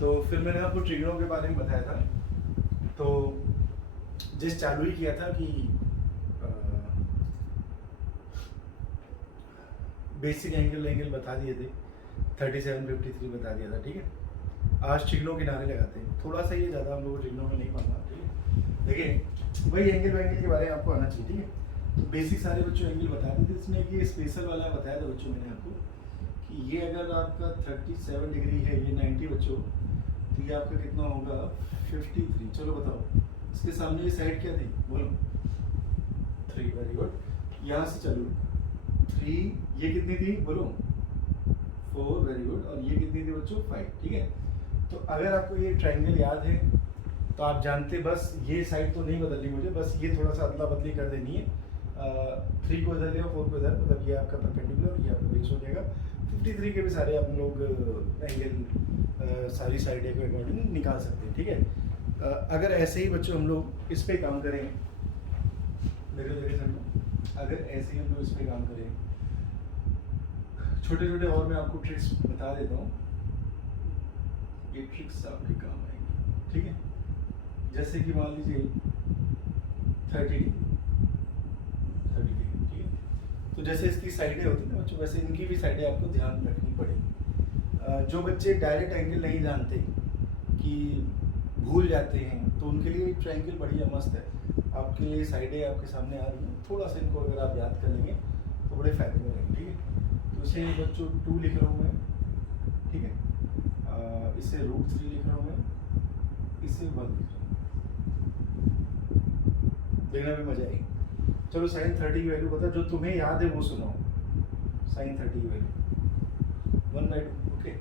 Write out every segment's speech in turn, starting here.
तो फिर मैंने आपको ट्रिगरों के बारे में बताया था। तो जिस चालू ही किया था कि बेसिक एंगल बता दिए थे, 3753 बता दिया था, ठीक है। आज ट्रिगनों किनारे लगाते हैं, थोड़ा सा ये ज़्यादा हम लोग ट्रिगनों में नहीं पढ़ना, ठीक है। देखिए वही एंगल के बारे में आपको आना चाहिए, ठीक है। तो बेसिक सारे बच्चों एंगल बता दिए थे, इसमें कि स्पेशल वाला बताया था बच्चों मैंने आपको कि ये अगर आपका 37 डिग्री है, ये 90 बच्चों, तो ये आपका कितना होगा 53। चलो बताओ इसके सामने ये साइड क्या थी, बोलो 3। Very good. यहाँ से चलो 3, ये कितनी थी बोलो 4। Very good. और ये कितनी थी बच्चों 5, ठीक है। तो अगर आपको ये ट्रायंगल याद है तो आप जानते, बस ये साइड तो नहीं बदलनी मुझे, बस ये थोड़ा सा अदला बदली कर देनी है। 3 को इधर ले और 4 को इधर, मतलब ये आपका परपेंडिकुलर, ये आपका बेस हो जाएगा। 53 के भी सारे आप लोग एंगल सारी साइड के अकॉर्डिंग निकाल सकते हैं, ठीक है। अगर ऐसे ही बच्चों हम लोग इस पे काम करें, अगर ऐसे ही हम लोग इस पे काम करें, छोटे छोटे और मैं आपको ट्रिक्स बता देता हूँ, ये ट्रिक्स आपके काम आएंगे, ठीक है। जैसे कि मान लीजिए 30 डिग्री, ठीक है। तो जैसे इसकी साइडें होती हैं ना बच्चों, वैसे इनकी भी साइडें आपको ध्यान रखनी पड़ेगी। जो बच्चे डायरेक्ट एंगल नहीं जानते, कि भूल जाते हैं, तो उनके लिए ट्रायंगल बढ़िया मस्त है। आपके लिए साइडें आपके सामने आ रही हैं, थोड़ा सा इनको अगर आप याद कर लेंगे तो बड़े फायदे में रहेंगे, ठीक है। तो इसे बच्चों 2 लिख रहा हूँ मैं, ठीक है। इसे √3 लिख रहा हूँ मैं, इसे 1 लिख रहा हूँ, देखना भी मजा आएगी। चलो sin 30 की वैल्यू बता, जो तुम्हें याद है वो सुनाओ। sin 30 की वैल्यू 1/2, ओके,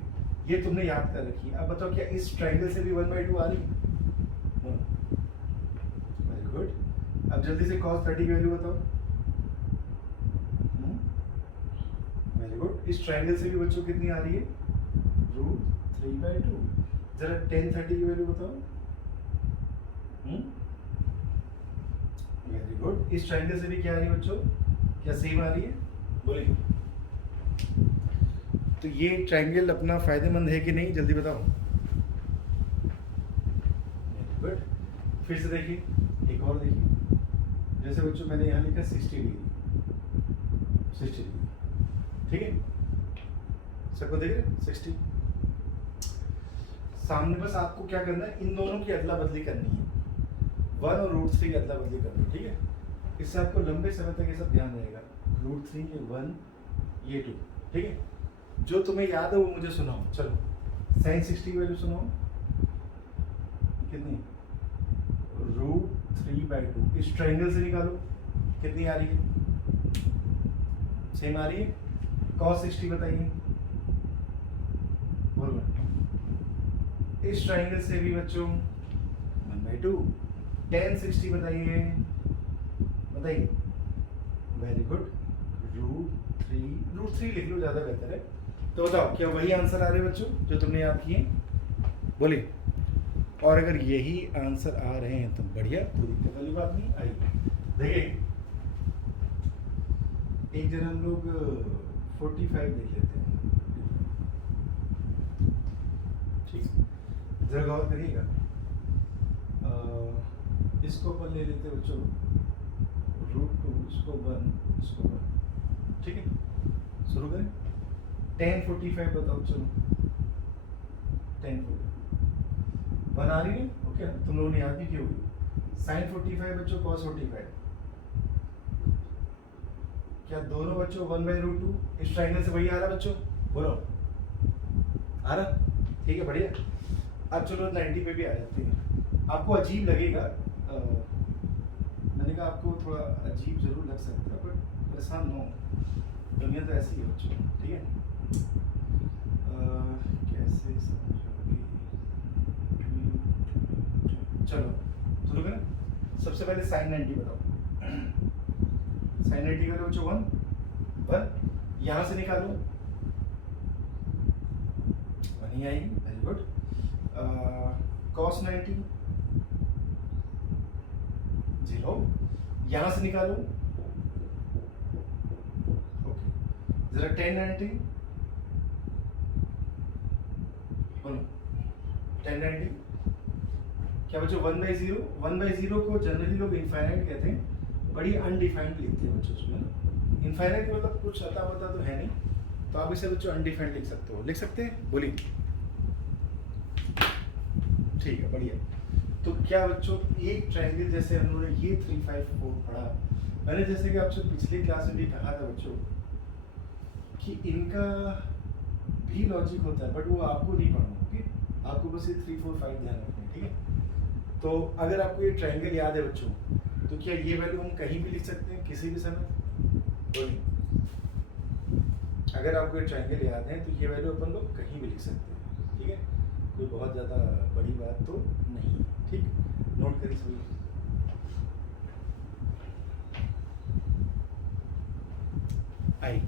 ये तुमने याद कर रखी है। अब बताओ क्या इस ट्रायंगल से भी 1/2 आ रही है? Very good. अब जल्दी से cos 30 की वैल्यू बताओ। Very good. इस ट्रायंगल से भी बच्चों कितनी आ रही है? √3/2। जरा tan 30 की वैल्यू बताओ। Very good. इस ट्रायंगल से भी क्या आ रही है बच्चों? क्या सेम आ रही है? बोलिए। तो ये ट्रायंगल अपना फायदेमंद है कि नहीं, जल्दी बताओ। Very good. फिर से देखिए, एक और देखिए। जैसे बच्चों मैंने यहाँ लिखा 60 डिग्री, 60 डिग्री, ठीक है। सबको देख रहे 60। सामने बस आपको क्या करना है, इन दोनों की अदला बदली करनी है, 1 और √3 की अदला बदली करनी है, ठीक है। इससे आपको लंबे समय तक ये सब ध्यान रहेगा। √3 ये 1, ये 2, ठीक है। जो तुम्हें याद है वो मुझे सुनाओ। चलो sin 60 की वैल्यू सुनाओ, कितनी? √3/2। इस ट्रायंगल से निकालो, कितनी आ रही है? सेम आ रही है। cos 60 बताइए, बोलो। इस ट्रायंगल से भी बच्चों 1/2। tan 60 बताइए, बताइए। Very good. √3 लिख लो, ज़्यादा बेहतर है। तो बताओ क्या वही आंसर आ रहे बच्चों जो तुमने याद किए? बोलिए। और अगर यही आंसर आ रहे हैं तो बढ़िया, कोई दिक्कत वाली बात नहीं। आइए देखिए, एक जरा हम लोग 45 देख लेते हैं, ठीक। जरा गौर करिएगा, इसको अपन ले लेते बच्चों √2, इसको 1, इसको 1, ठीक है। शुरू करें। tan 45 बताओ, चलो tan 45 1 आ रही है, ओके। तुम लोगों ने याद भी की होगी। sin 45 बच्चों cos 45, क्या दोनों बच्चों 1/√2? इस ट्रायंगल से वही आ रहा बच्चों, बोलो। आ रहा, ठीक है, बढ़िया। अब चलो 90 पे भी आ जाते हैं। आपको अजीब लगेगा, मैंने कहा आपको थोड़ा अजीब जरूर लग सकता है, बट परेशान न हो, दुनिया तो ऐसी है बच्चों, ठीक है। कैसे समझोगे? चलो शुरू करें। सबसे पहले sin 90 बताओ। sin 90 का बच्चों 1, यहाँ से निकालो, 1 ही आएगी। Very good. cos 90 0, यहाँ से निकालो, ओके। जरा tan 90 बोलो, 1090 क्या बच्चों 1/0, 1/0 को जनरली लोग इनफाइनाइट कहते हैं, बड़ी अनडिफाइंड लिखते हैं बच्चों उसमें। इनफाइनाइट मतलब कुछ अता पता तो है नहीं, तो आप इसे बच्चों अनडिफाइंड लिख सकते हो, लिख सकते हैं, बोलिए। ठीक है, बढ़िया। तो क्या बच्चों एक ट्रायंगल जैसे हम लोगों ने ये 3, 5, 4 पढ़ा, मैंने जैसे कि आपसे पिछली क्लास में भी कहा था बच्चों कि इनका भी लॉजिक होता है, बट वो आपको नहीं पढ़ना, ओके? आपको बस ये 3, 4, 5 ध्यान रखना है, ठीक है? तो अगर आपको ये ट्रायंगल याद है बच्चों, तो क्या ये वैल्यू हम कहीं भी लिख सकते हैं किसी भी समय? बोलिए। अगर आपको ये ट्रायंगल याद है तो ये वैल्यू अपन लोग कहीं भी लिख सकते हैं, ठीक है? कोई बहुत ज़्यादा बड़ी बात तो नहीं, ठीक? नोट करिए सभी। आई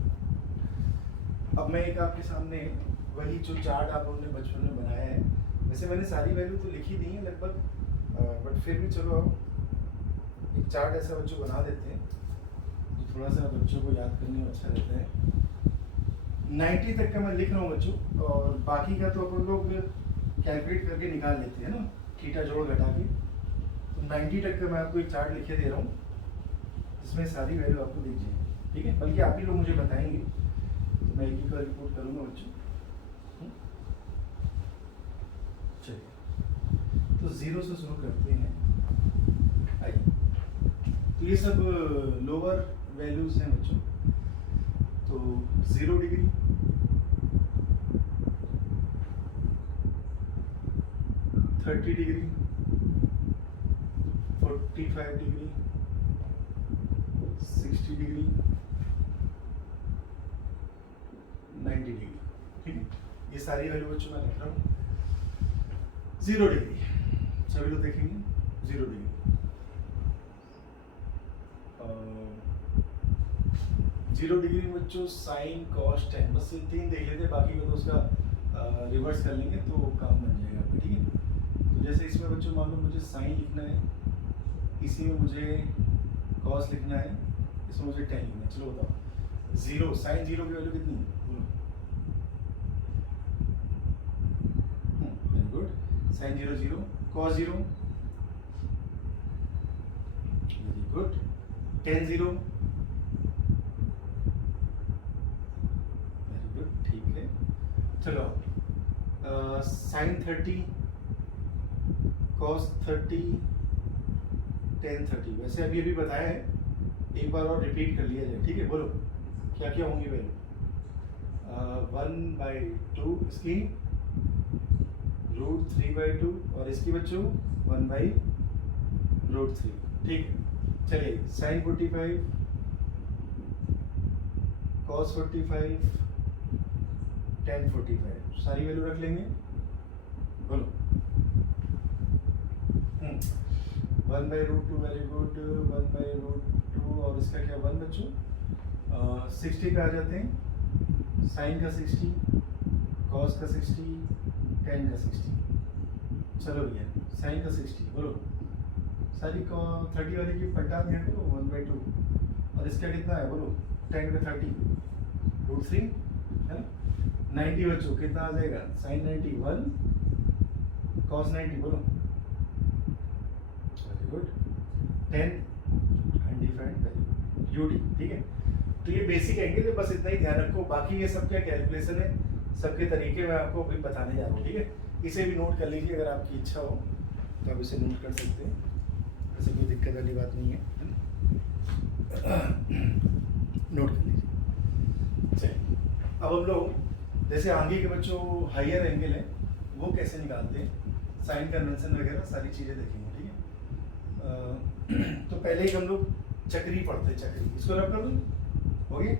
अब मैं एक आपके सामने वही जो चार्ट आप लोगों ने बचपन में बनाया है, वैसे मैंने सारी वैल्यू तो लिखी दी है लगभग, बट फिर भी चलो एक चार्ट ऐसा बच्चों बना देते हैं जो थोड़ा सा बच्चों को याद करने में अच्छा रहता है। 90 तक का मैं लिख रहा हूँ बच्चों, और बाकी का तो अपन लोग कैलकुलेट करके निकाल लेते हैं ना, थीटा जोड़ घटा के। तो 90 तक का मैं आपको एक चार्ट लिखे दे रहा हूँ जिसमें सारी वैल्यू आपको दिख जाएगी, ठीक है? बल्कि आप ही लोग मुझे बताएंगे, तो मैं एक ही का रिपोर्ट करूँगा बच्चों। चलिए, तो 0 से शुरू करते हैं। आइए, तो ये सब लोअर वैल्यूज हैं बच्चों। तो 0 degree, 30 degree, 45 degree, 60 degree, 90 degree, ठीक है? ये सारी वैल्यू बच्चों मैं रख रहा हूँ। 0 डिग्री सभी लोग देखेंगे, 0 डिग्री। 0 डिग्री में बच्चों साइन कॉस टेन, बस ये 3 देख लेते हैं, बाकी को तो उसका रिवर्स कर लेंगे तो काम बन जाएगा आपका, ठीक है? तो जैसे इसमें बच्चों मान लो मुझे साइन लिखना है, इसी में मुझे कॉस लिखना है, इसमें मुझे टेन लिखना है। चलो बताओ, 0 साइन 0 की वैल्यू कितनी है? बोलो। Very good. Sine 0 0, cos 0, very good. Tan 0, very good, ठीक है। चलो साइन 30, कॉस 30, टेन 30। वैसे अभी अभी बताया है, एक बार और रिपीट कर लिया जाए, ठीक है? बोलो क्या क्या होंगी वैल्यू? 1/2 इसकी, √3/2, और इसकी बच्चों 1/√3, ठीक है? चलिए, साइन 45, कॉस 45, टेन 45, सारी वैल्यू रख लेंगे। बोलो। 1/√2, वेरी गुड, 1/√2, और इसका क्या 1 बच्चों? 60 पे आ जाते हैं, साइन का 60, कॉस का 60, टेन का 60। चलो भैया, साइन का 60, बोलो। सारी को 30 वाली की पलटा दिया करो, 1/2, और इसका कितना है? बोलो। टेन का 30, √3 है ना? 90 बच्चों कितना आ जाएगा? साइन 90 1, कॉस 90, बोलो। Very good. 10 undefined value, UD, ठीक है? तो ये बेसिक एंगल है, बस इतना ही ध्यान रखो, बाकी ये सब क्या कैलकुलेशन है, सबके तरीके मैं आपको अभी बताने जा रहा हूँ, ठीक है? इसे भी नोट कर लीजिए, अगर आपकी इच्छा हो तो आप इसे नोट कर सकते हैं, ऐसे कोई दिक्कत वाली बात नहीं है, नोट कर लीजिए। चलिए, अब हम लोग जैसे आगे के बच्चों हायर एंगल है वो कैसे निकालते हैं, साइन कन्वेंशन वगैरह सारी चीज़ें देखेंगे, ठीक है? तो पहले ही हम लोग चक्री पढ़ते हैं, चक्री, इसको रब कर दूँ, हो गया?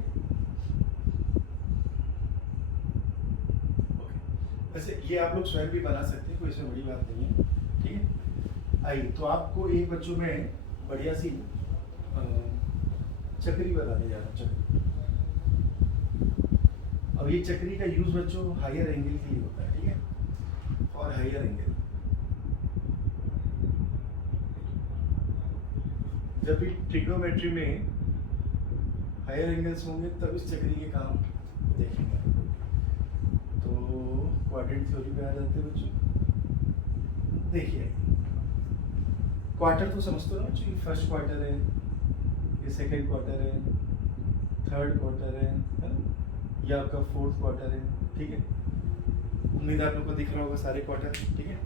वैसे ये आप लोग स्वयं भी बना सकते हैं, कोई इसमें बड़ी बात नहीं है, ठीक है? आइए, तो आपको एक बच्चों में बढ़िया सी चक्री बताने जा रहा हूँ, चक्री। अब ये चक्री का यूज बच्चों हायर एंगल के लिए होता है, ठीक है? और हायर एंगल जब भी ट्रिग्नोमेट्री में हायर एंगल्स होंगे तब इस चक्री के काम देखेंगे। तो क्वाड्रेंट थ्योरी पे आ जाते हैं बच्चों। देखिए क्वार्टर तो समझते हो ना बच्चों, फर्स्ट क्वार्टर है, ये सेकेंड क्वार्टर है, थर्ड क्वार्टर है ना, ये आपका फोर्थ क्वार्टर है, ठीक है। उम्मीद आप लोग को दिख रहा होगा सारे क्वार्टर, ठीक है।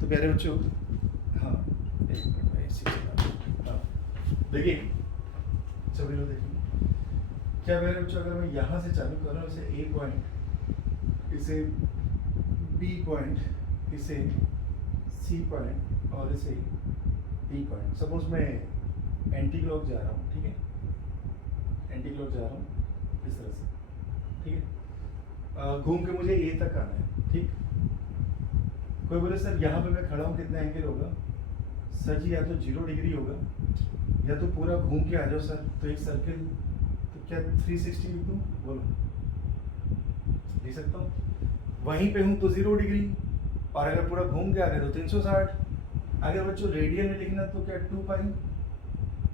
तो प्यारे बच्चों, हाँ एक मिनट में इसी हाँ देखिए, सभी लोग देखिए क्या प्यारे बच्चों, अगर मैं यहाँ से चालू कर रहा हूँ, इसे ए पॉइंट, इसे बी पॉइंट, इसे सी पॉइंट और इसे डी पॉइंट। सपोज मैं एंटी क्लॉक जा रहा हूँ, ठीक है, एंटी क्लॉक जा रहा हूँ इस तरह से, ठीक है। घूम के मुझे ए तक आना है, ठीक। कोई बोले सर यहाँ पे मैं खड़ा हूँ कितना एंगल होगा? सर जी या तो 0 डिग्री होगा या तो पूरा घूम के आ जाओ सर, तो एक सर्किल, तो क्या 360 लिख दूँ? बोलो, लिख सकता हूँ। वहीं पे हूँ तो 0 डिग्री, और अगर पूरा घूम के आ गया तो 360। अगर बच्चों रेडियन में लिखना तो क्या 2 पाई,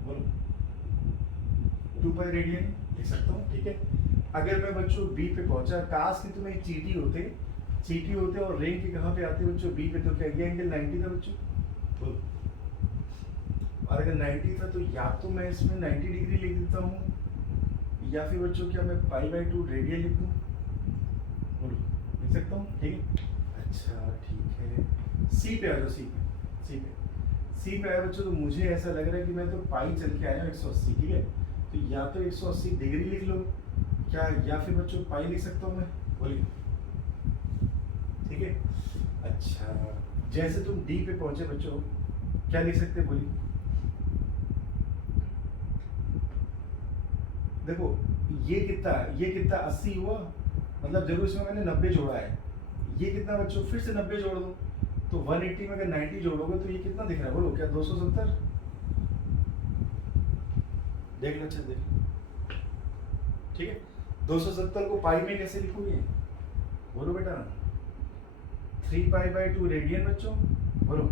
बोलो 2 पाई रेडियन लिख सकता हूँ, ठीक है। अगर मैं बच्चों बी पे पहुंचा, काश की तुम्हें चीटी होते और रिंग के कहाँ पे आते बच्चों? बी पे, तो क्या ये एंगल 90 था बच्चों? बोलो। और अगर 90 था तो या तो मैं इसमें 90 डिग्री लिख देता हूँ, या फिर बच्चों क्या मैं π/2 रेडियन लिख दूँ? बोलो, लिख सकता हूँ, ठीक है। अच्छा ठीक है, सी पे आ जाओ, सी पे आया बच्चों, तो मुझे ऐसा लग रहा है कि मैं तो पाई चल के आया हूँ 180, ठीक है। तो या तो 180 डिग्री लिख लो क्या, या फिर बच्चों पाई लिख सकता हूँ मैं? बोलिए, ठीक है। अच्छा, जैसे तुम डी पे पहुंचे बच्चों, क्या लिख सकते हैं? बोलिए। देखो ये कितना 80 हुआ, मतलब जरूर इसमें मैंने 90 जोड़ा है। ये कितना बच्चों? फिर से 90 जोड़ दो, तो 180 में अगर 90 जोड़ोगे तो ये कितना दिख रहा है? बोलो, क्या 270? देख लो, अच्छा देख लो, ठीक है। 270 को पाई में कैसे लिखोगे? बोलो बेटा, 3π/2 रेडियन बच्चों, बोलो,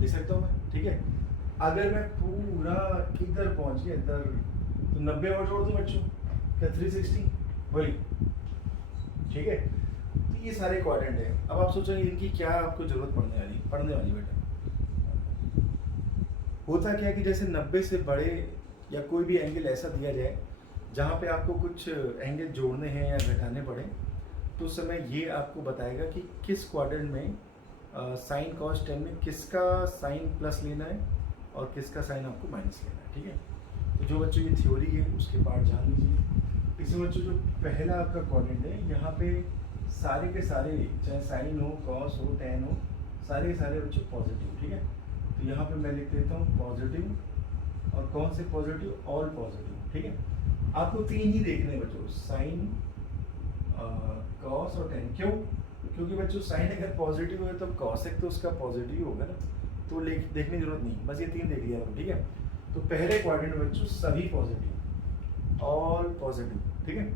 लिख सकता हूँ मैं, ठीक है। अगर मैं पूरा इधर पहुंच गया इधर, तो 90 और जोड़ दूं बच्चों, क्या 360? बोलिए, ठीक है। तो ये सारे क्वाड्रेंट है। अब आप सोचेंगे इनकी क्या आपको जरूरत पड़ने वाली बेटा। होता क्या कि जैसे 90 से बड़े या कोई भी एंगल ऐसा दिया जाए जहाँ पे आपको कुछ एंगल जोड़ने हैं या घटाने पड़े, तो उस समय ये आपको बताएगा कि किस क्वाड्रेंट में साइन कॉस टेन में किसका साइन प्लस लेना है और किसका साइन आपको माइनस लेना है, ठीक है। तो जो बच्चों ये थ्योरी है उसके पार्ट जान लीजिए। इसमें बच्चों जो पहला आपका क्वाड्रेंट है, यहाँ पे सारे के सारे, चाहे साइन हो, कॉस हो, टेन हो, सारे के सारे बच्चों पॉजिटिव, ठीक है। तो यहाँ पे मैं लिख देता हूँ पॉजिटिव, और कौन से पॉजिटिव? ऑल पॉजिटिव, ठीक है। आपको 3 ही देखने बच्चों, साइन, कॉस और टेन। क्यों? क्योंकि बच्चों साइन अगर पॉजिटिव है तो कॉसेक तो उसका पॉजिटिव ही होगा ना, तो देखने की जरूरत नहीं, बस ये 3 देख लिया आपको, ठीक है। तो पहले क्वाड्रेंट में बच्चों सभी पॉजिटिव, ऑल पॉजिटिव, ठीक है।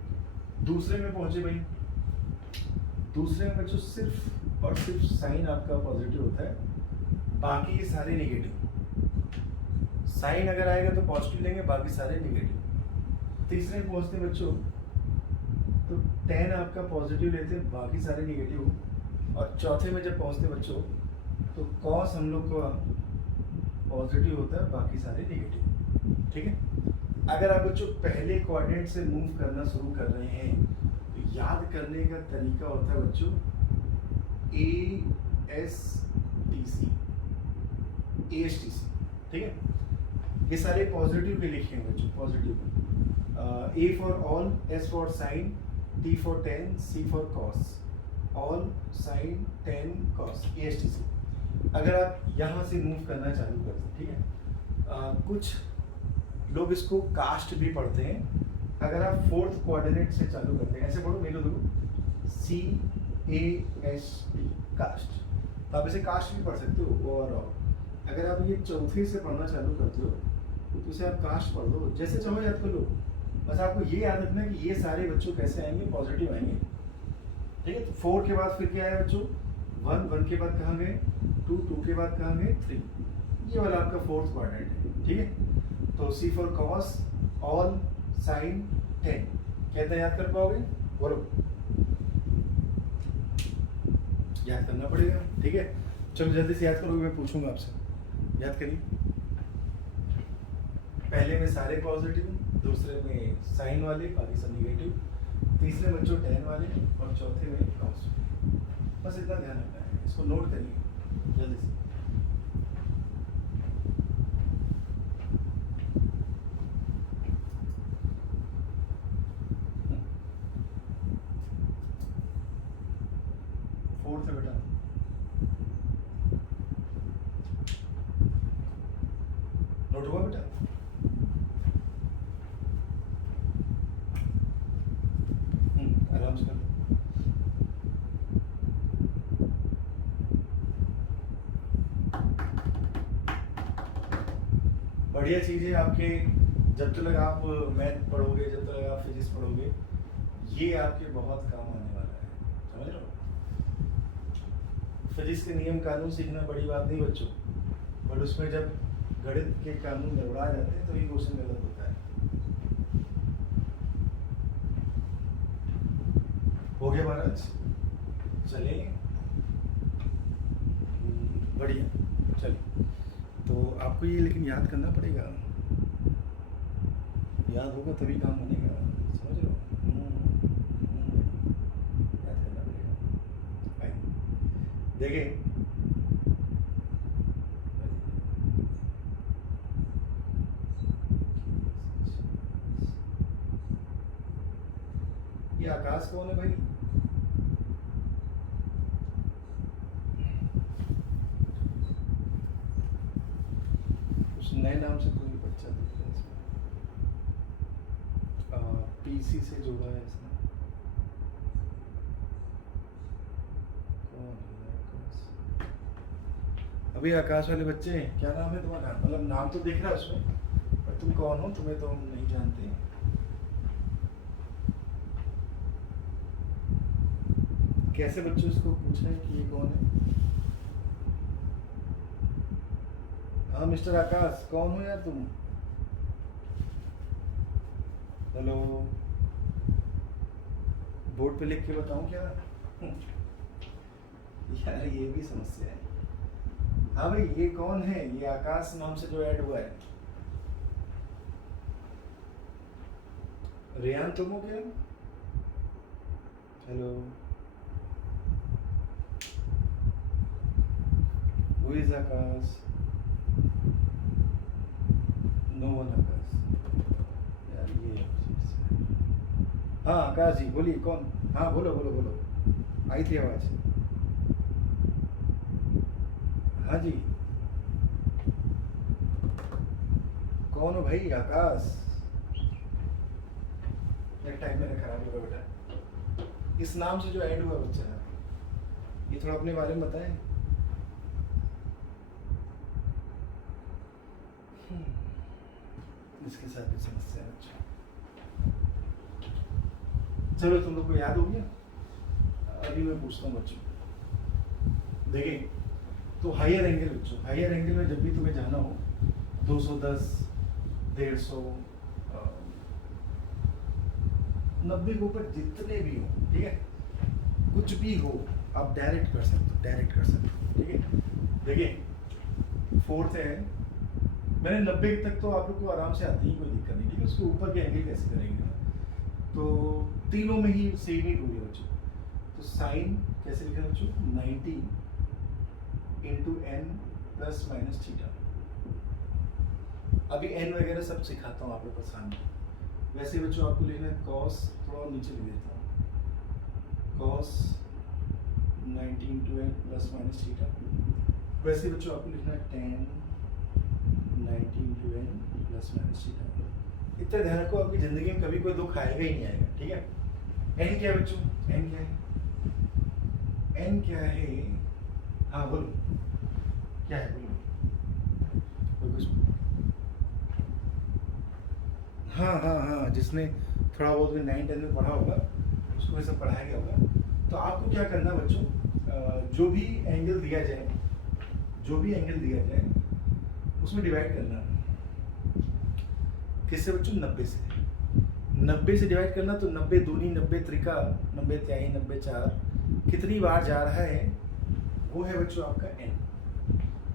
दूसरे में पहुंचे भाई, दूसरे में बच्चों सिर्फ और सिर्फ साइन आपका पॉजिटिव होता है, बाकी ये सारे नेगेटिव। साइन अगर आएगा तो पॉजिटिव लेंगे, बाकी सारे नेगेटिव। तीसरे में पहुंचते बच्चों तो टेन आपका पॉजिटिव लेते हैं, बाकी सारे नेगेटिव। और चौथे में जब पहुंचते बच्चों तो कॉस हम लोग का पॉजिटिव होता है, बाकी सारे नेगेटिव, ठीक है। अगर आप बच्चों पहले क्वाड्रेंट से मूव करना शुरू कर रहे हैं तो याद करने का तरीका होता है बच्चों ASTC, ठीक है। ये सारे पॉजिटिव के लिखे हैं बच्चों, positive. A for all, S for sine, T for tan, C for cos, all sine tan cos, ASTC। अगर आप यहाँ से मूव करना चालू करते हैं, ठीक है। कुछ लोग इसको कास्ट भी पढ़ते हैं। अगर आप 4th क्वाड्रेंट से चालू करते हैं, ऐसे पढ़ो, मेरे देखो CAST, कास्ट। तो आप इसे कास्ट भी पढ़ सकते हो, ओवरऑल। अगर आप ये चौथे से पढ़ना चालू करते हो तो इसे आप कास्ट पढ़ लो, जैसे चाहो याद कर लो। बस आपको ये याद रखना है कि ये सारे बच्चों कैसे आएंगे? पॉजिटिव आएंगे, ठीक है। तो 4 के बाद फिर क्या आया बच्चों? 1 के बाद कहाँ गए? 2 के बाद कहाँ गए? 3। ये वाला आपका 4th क्वाड्रेंट है, ठीक है। तो C for cos, all sine tan, कहते याद कर पाओगे? बोलो, याद करना पड़ेगा, ठीक है। चलो जल्दी से याद करोगे, मैं पूछूंगा आपसे, याद करिए। पहले में सारे पॉजिटिव, दूसरे में साइन वाले, बाकी सब निगेटिव, तीसरे बच्चों टेन वाले, और चौथे में कॉस। बस इतना ध्यान रखना है, इसको नोट करिए जल्दी से। फोर्थ है बेटा, नोट हुआ बेटा? आराम से कर। बढ़िया चीज़ है आपके, जब तक आप मैथ पढ़ोगे, जब तक आप फिजिक्स पढ़ोगे, ये आपके बहुत काम आने वाला है, समझ रहे हो? फिजिक्स के नियम कानून सीखना बड़ी बात नहीं बच्चों, बट उसमें जब गणित के कानून गड़बड़ा जाते हैं तो ये क्वेश्चन गलत होता है। हो गया महाराज? चलिए, बढ़िया। चलिए, तो आपको ये लेकिन याद करना पड़ेगा, याद होगा तभी काम बनेगा, समझ रहे हो? याद करना पड़ेगा। देखिए, ये आकाश कौन है भाई? उस नए नाम से कोई बच्चा दिख रहा है इसमें, पीसी से जोड़ा है इसने। कौन है आकाश? अभी आकाश वाले बच्चे, क्या नाम है तुम्हारा? मतलब नाम तो दिख रहा है उसमें, पर तुम कौन हो? तुम्हें तो हम नहीं जानते। कैसे बच्चों इसको पूछ रहे हैं कि ये कौन है? हाँ मिस्टर आकाश, कौन हो यार तुम? हेलो, बोर्ड पे लिख के बताऊं क्या? यार ये भी समस्या है। हाँ भाई, ये कौन है? ये आकाश नाम से जो ऐड हुआ है, रेहान तुम हो क्या? Hello, Who is Akash? No one Akash. यार ये हाँ आकाश जी बोलिए, कौन? हाँ बोलो बोलो बोलो, आई थी आवाज। हाँ जी, कौन हो भाई? आकाश। एक टाइम मेरा खराब होगा बेटा, इस नाम से जो ऐड हुआ बच्चा, ये थोड़ा अपने बारे में बताएं। इसके साथ भी समस्या है बच्चा। चलो तुम लोग को याद हो गया? अभी मैं पूछता हूँ बच्चों, देखिए, तो हायर एंगल बच्चों, हायर एंगल में जब भी तुम्हें जाना हो, 210, 150, 90 के ऊपर जितने भी हो, ठीक है, कुछ भी हो, आप डायरेक्ट कर सकते हो, डायरेक्ट कर सकते हो, ठीक है। देखिए, फोर्थ है, मैंने 90 तक तो आप लोग को आराम से आती ही, कोई दिक्कत नहीं, ठीक है। उसके ऊपर के एंगल कैसे करेंगे? तो तीनों में ही सेम ही रूल है बच्चों। तो साइन कैसे लिखा है बच्चों? 90 into N plus minus theta. अभी एन वगैरह सब सिखाता हूँ आप लोग को सामने। वैसे बच्चों आपको लिखना है कॉस, थोड़ा और नीचे लिख देता हूँ, cos 90 into N plus minus theta. वैसे बच्चों आपको लिखना है tan 90 into N plus minus theta. इतना ध्यान रखो, आपकी जिंदगी में कभी कोई दुख आएगा ही नहीं आएगा, ठीक है। एन क्या है बच्चों? एन क्या है? एन क्या है? हाँ बोलो, क्या है बोलो, कोई कुछ? हाँ हाँ हाँ, जिसने थोड़ा बहुत भी 9-10 में पढ़ा होगा उसको ये सब पढ़ाया गया होगा। तो आपको क्या करना बच्चों, जो भी एंगल दिया जाए, जो भी एंगल दिया जाए उसमें डिवाइड करना। किससे बच्चों? 90 से। 90 से डिवाइड करना, तो 90 दूनी 90 त्रिका 90 तिहाई 90 चार, कितनी बार जा रहा है वो है बच्चों आपका n।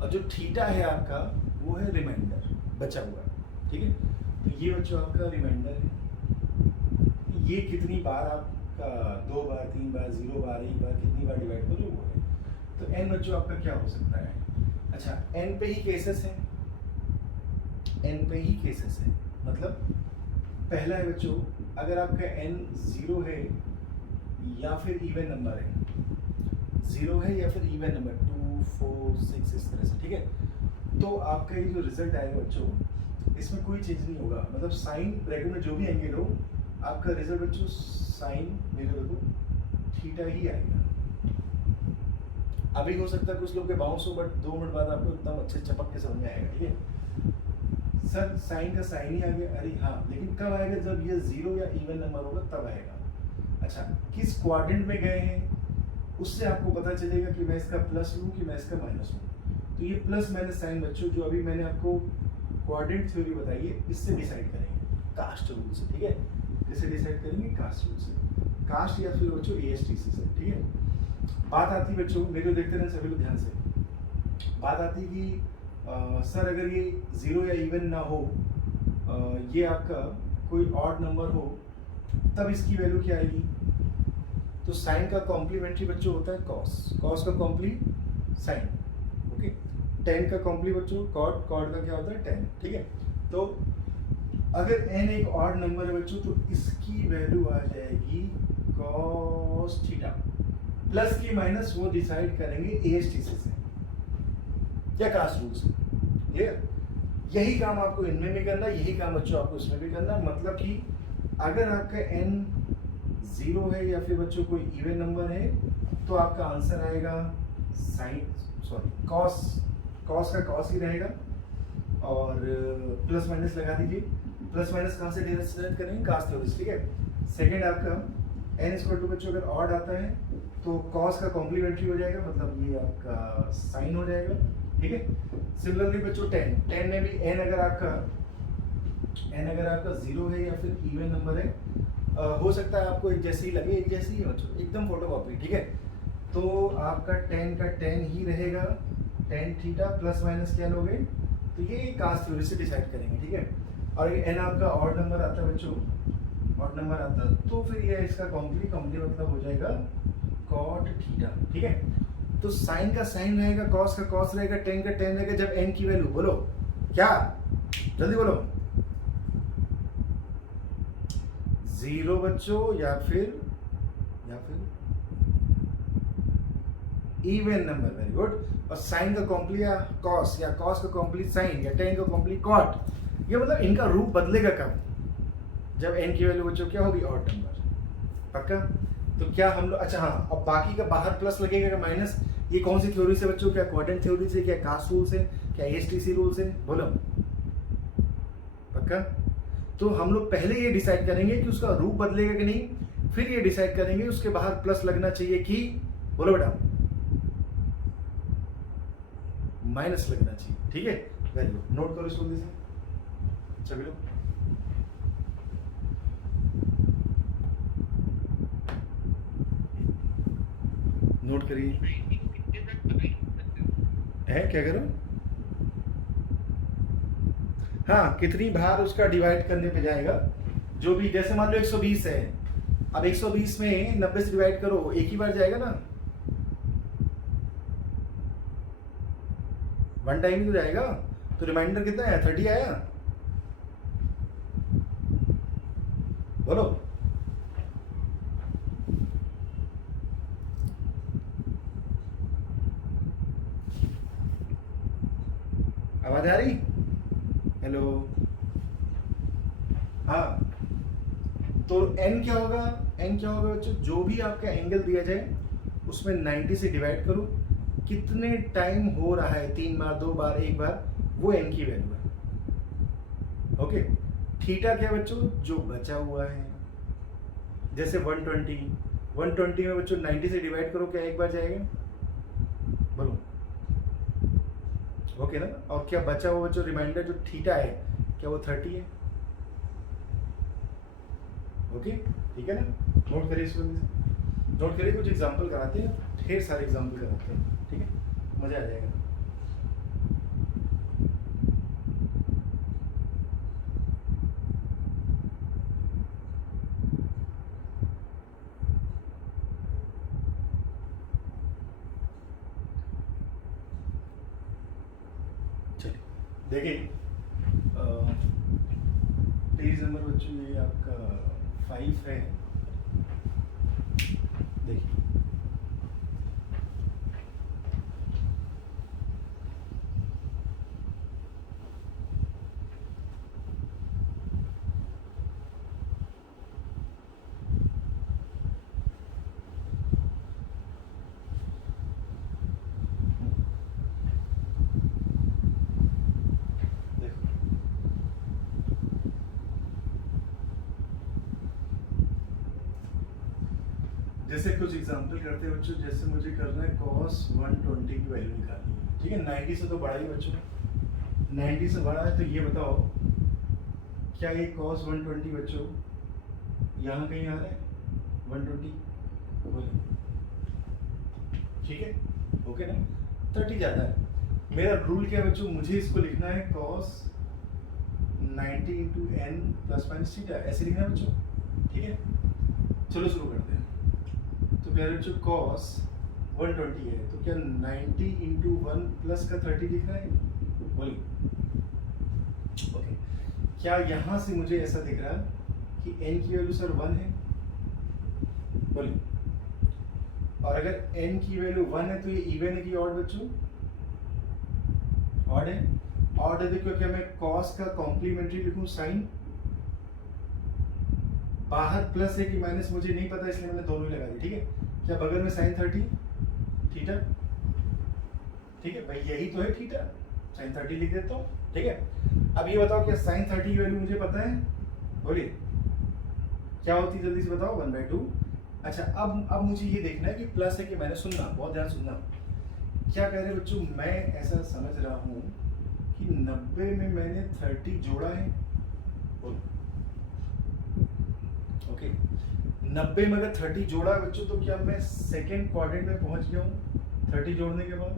और जो थीटा है आपका वो है रिमाइंडर बचा हुआ, ठीक है। तो ये बच्चों आपका रिमाइंडर है। ये कितनी बार आपका 2 बार 3 बार 0 बार 1 बार कितनी बार डिवाइड करो वो है। तो n बच्चों आपका क्या हो सकता है? अच्छा n पे ही केसेस हैं, n पे ही केसेस है। मतलब पहला है बच्चों, अगर आपका n 0 है या फिर इवन नंबर है, 0 है या फिर इवन नंबर 2 4 6 इस तरह से, ठीक है। तो आपका ये जो रिजल्ट आएगा बच्चों इसमें कोई चेंज नहीं होगा। मतलब साइन ब्रैकेट में जो भी एंगल हो आपका रिजल्ट बच्चों साइन मेरे देखो थीटा ही आएगा। अभी हो सकता है कुछ लोग के बाउंस हो, बट 2 मिनट बाद आपको एकदम अच्छे चपक के समझ में आएगा, ठीक है। सर साइन का साइन ही आ गया, अरे हाँ, लेकिन कब आएगा? जब ये 0 या इवन नंबर होगा तब आएगा। अच्छा किस क्वाड्रेंट में गए हैं उससे आपको पता चलेगा कि मैं इसका प्लस लूँ कि मैं इसका माइनस लूँ। तो ये प्लस माइनस साइन बच्चों जो अभी मैंने आपको क्वाड्रेंट थ्योरी बताई है इससे डिसाइड करेंगे, कास्ट रूल से, ठीक है। किससे डिसाइड करेंगे? कास्ट रूल से, कास्ट या फिर बच्चों ASTC से, ठीक है। बात आती बच्चों, मेरे देखते रहें सभी लोग ध्यान से, बात आती कि सर अगर ये 0 या इवन ना हो, ये आपका कोई ऑड नंबर हो, तब इसकी वैल्यू क्या आएगी? तो साइन का कॉम्प्लीमेंट्री बच्चों होता है कॉस, कॉस का कॉम्प्ली साइन, ओके। टेन का कॉम्प्ली बच्चों कॉट, कॉट का क्या होता है? टेन, ठीक है। तो अगर n एक ऑड नंबर है बच्चों तो इसकी वैल्यू आ जाएगी कॉस थीटा, प्लस की माइनस वो डिसाइड करेंगे ASTC से या कास्ट रूल से, क्लियर। यही काम आपको इनमें भी करना, यही काम बच्चों आपको इसमें भी करना। मतलब कि अगर आपका n 0 है या फिर बच्चों कोई इवन नंबर है तो आपका आंसर आएगा साइन, सॉरी कॉस, कॉस का कॉस ही रहेगा और प्लस माइनस लगा दीजिए। प्लस माइनस कहाँ से डिराइव करेंगे? कास्ट थ्योरी से, ठीक है। सेकंड आपका n इक्वल टू बच्चों अगर ऑड आता है तो कॉस का कॉम्प्लीमेंट्री हो जाएगा, मतलब ये आपका साइन हो जाएगा, ठीक है। सिमिलरली बच्चों 10 में भी n अगर आपका 0 है या फिर इवन नंबर है, हो सकता है आपको एक जैसे ही लगे, एक जैसे ही बच्चों एकदम फोटोकॉपी, ठीक है। तो आपका 10 का 10 ही रहेगा, tan थीटा प्लस माइनस क्या लोगे? तो ये कास्ट थ्योरी से डिसाइड करेंगे, ठीक है। और ये n आपका ऑड नंबर आता है बच्चों, ऑड नंबर आता है तो फिर ये इसका कॉम्प्ली मतलब हो जाएगा कॉट थीटा, ठीक है। तो साइन का साइन रहेगा, कॉस का कॉस रहेगा, टेन का टेन रहेगा जब n की वैल्यू, बोलो क्या, जल्दी बोलो, 0 बच्चों या फिर इवन नंबर, वेरी गुड। और साइन का कॉम्प्ली या कॉस का कॉम्प्ली साइन या टेन का कॉम्प्ली कॉट, ये मतलब इनका रूप बदलेगा कब? जब n की वैल्यू बच्चों क्या होगी? ऑड नंबर, पक्का। तो क्या हम लोग, अच्छा हाँ, अब बाकी का बाहर प्लस लगेगा क्या माइनस? ये कौन सी थ्योरी से बच्चों? क्या क्वाड्रेंट थ्योरी से, क्या कास्ट रूल से, क्या ASTC रूल से? बोलो पक्का। तो हम लोग पहले ये डिसाइड करेंगे कि उसका रूप बदलेगा कि नहीं, फिर ये डिसाइड करेंगे उसके बाहर प्लस लगना चाहिए कि, बोलो बेटा, माइनस लगना चाहिए, ठीक है। वेरी गुड, नोट करो इसको से सभी लोग। नोट करिए, है क्या करो? हाँ, कितनी बार उसका डिवाइड करने पे जाएगा, जो भी, जैसे मान लो 120 है, अब 120 में 90 से डिवाइड करो, एक ही बार जाएगा ना, वन टाइम ही तो जाएगा। तो रिमाइंडर कितना है? 30 आया, बोलो। आवाज आ रही? हेलो, हाँ। तो n क्या होगा? n क्या होगा बच्चों? जो भी आपका एंगल दिया जाए उसमें 90 से डिवाइड करो, कितने टाइम हो रहा है, 3 बार 2 बार 1 बार, वो n की वैल्यू है, ओके। थीटा क्या बच्चों? जो बचा हुआ है, जैसे 120 में बच्चों 90 से डिवाइड करो, क्या एक बार जाएगा? बोलो, ओके ना। और क्या बचा हुआ बच्चों रिमाइंडर जो थीटा है, क्या वो 30 है? ओके, ठीक है ना। नोट करिए इसको, नोट करिए। कुछ एग्जांपल कराते हैं, ढेर सारे एग्जांपल कराते हैं, ठीक है, मजा आ जाएगा। देखिए पेज नंबर बच्चों ये आपका 5 है। देखिए जैसे कुछ एग्जांपल करते हैं बच्चों, जैसे मुझे करना है cos 120 की वैल्यू निकालनी है, ठीक है। 90 से तो बड़ा ही बच्चों, 90 से बड़ा है, तो ये बताओ क्या ये cos 120 बच्चों यहाँ कहीं आ रहा है 120, बोलो ठीक है, ओके ना। 30 ज़्यादा है। मेरा रूल क्या है बच्चों, मुझे इसको लिखना है cos 90 into n plus minus theta, ऐसे लिखना है बच्चों, ठीक है। चलो शुरू करते हैं। तो कह रहे बच्चों cos 120 है, तो क्या 90 इंटू 1 प्लस का 30 दिख रहा है, बोलिए ओके। क्या यहाँ से मुझे ऐसा दिख रहा है कि n की वैल्यू सर 1 है, बोलिए। और अगर n की वैल्यू 1 है तो ये इवन है कि ऑड बच्चों, ऑड है। ऑड है तो क्या मैं cos का कॉम्प्लीमेंट्री लिखूं साइन, बाहर प्लस है कि माइनस मुझे नहीं पता, इसलिए मैंने दोनों ही लगा दी, ठीक है। क्या बगल में साइन 30 थीटा, ठीक है भाई, यही तो है थीटा, साइन 30 लिख देता हूँ, ठीक है। अब ये बताओ क्या साइन 30 की वैल्यू मुझे पता है, बोलिए क्या होती है, जल्दी से बताओ, 1/2। अच्छा अब मुझे ये देखना है कि प्लस है कि माइनस, सुनना बहुत ध्यान सुनना। क्या कह रहे बच्चों, मैं ऐसा समझ रहा हूँ कि 90 में मैंने 30 जोड़ा है, बोलो ओके। 90 में अगर 30 जोड़ा है बच्चों, तो क्या मैं सेकेंड क्वाड्रेंट में पहुंच गया हूँ 30 जोड़ने के बाद।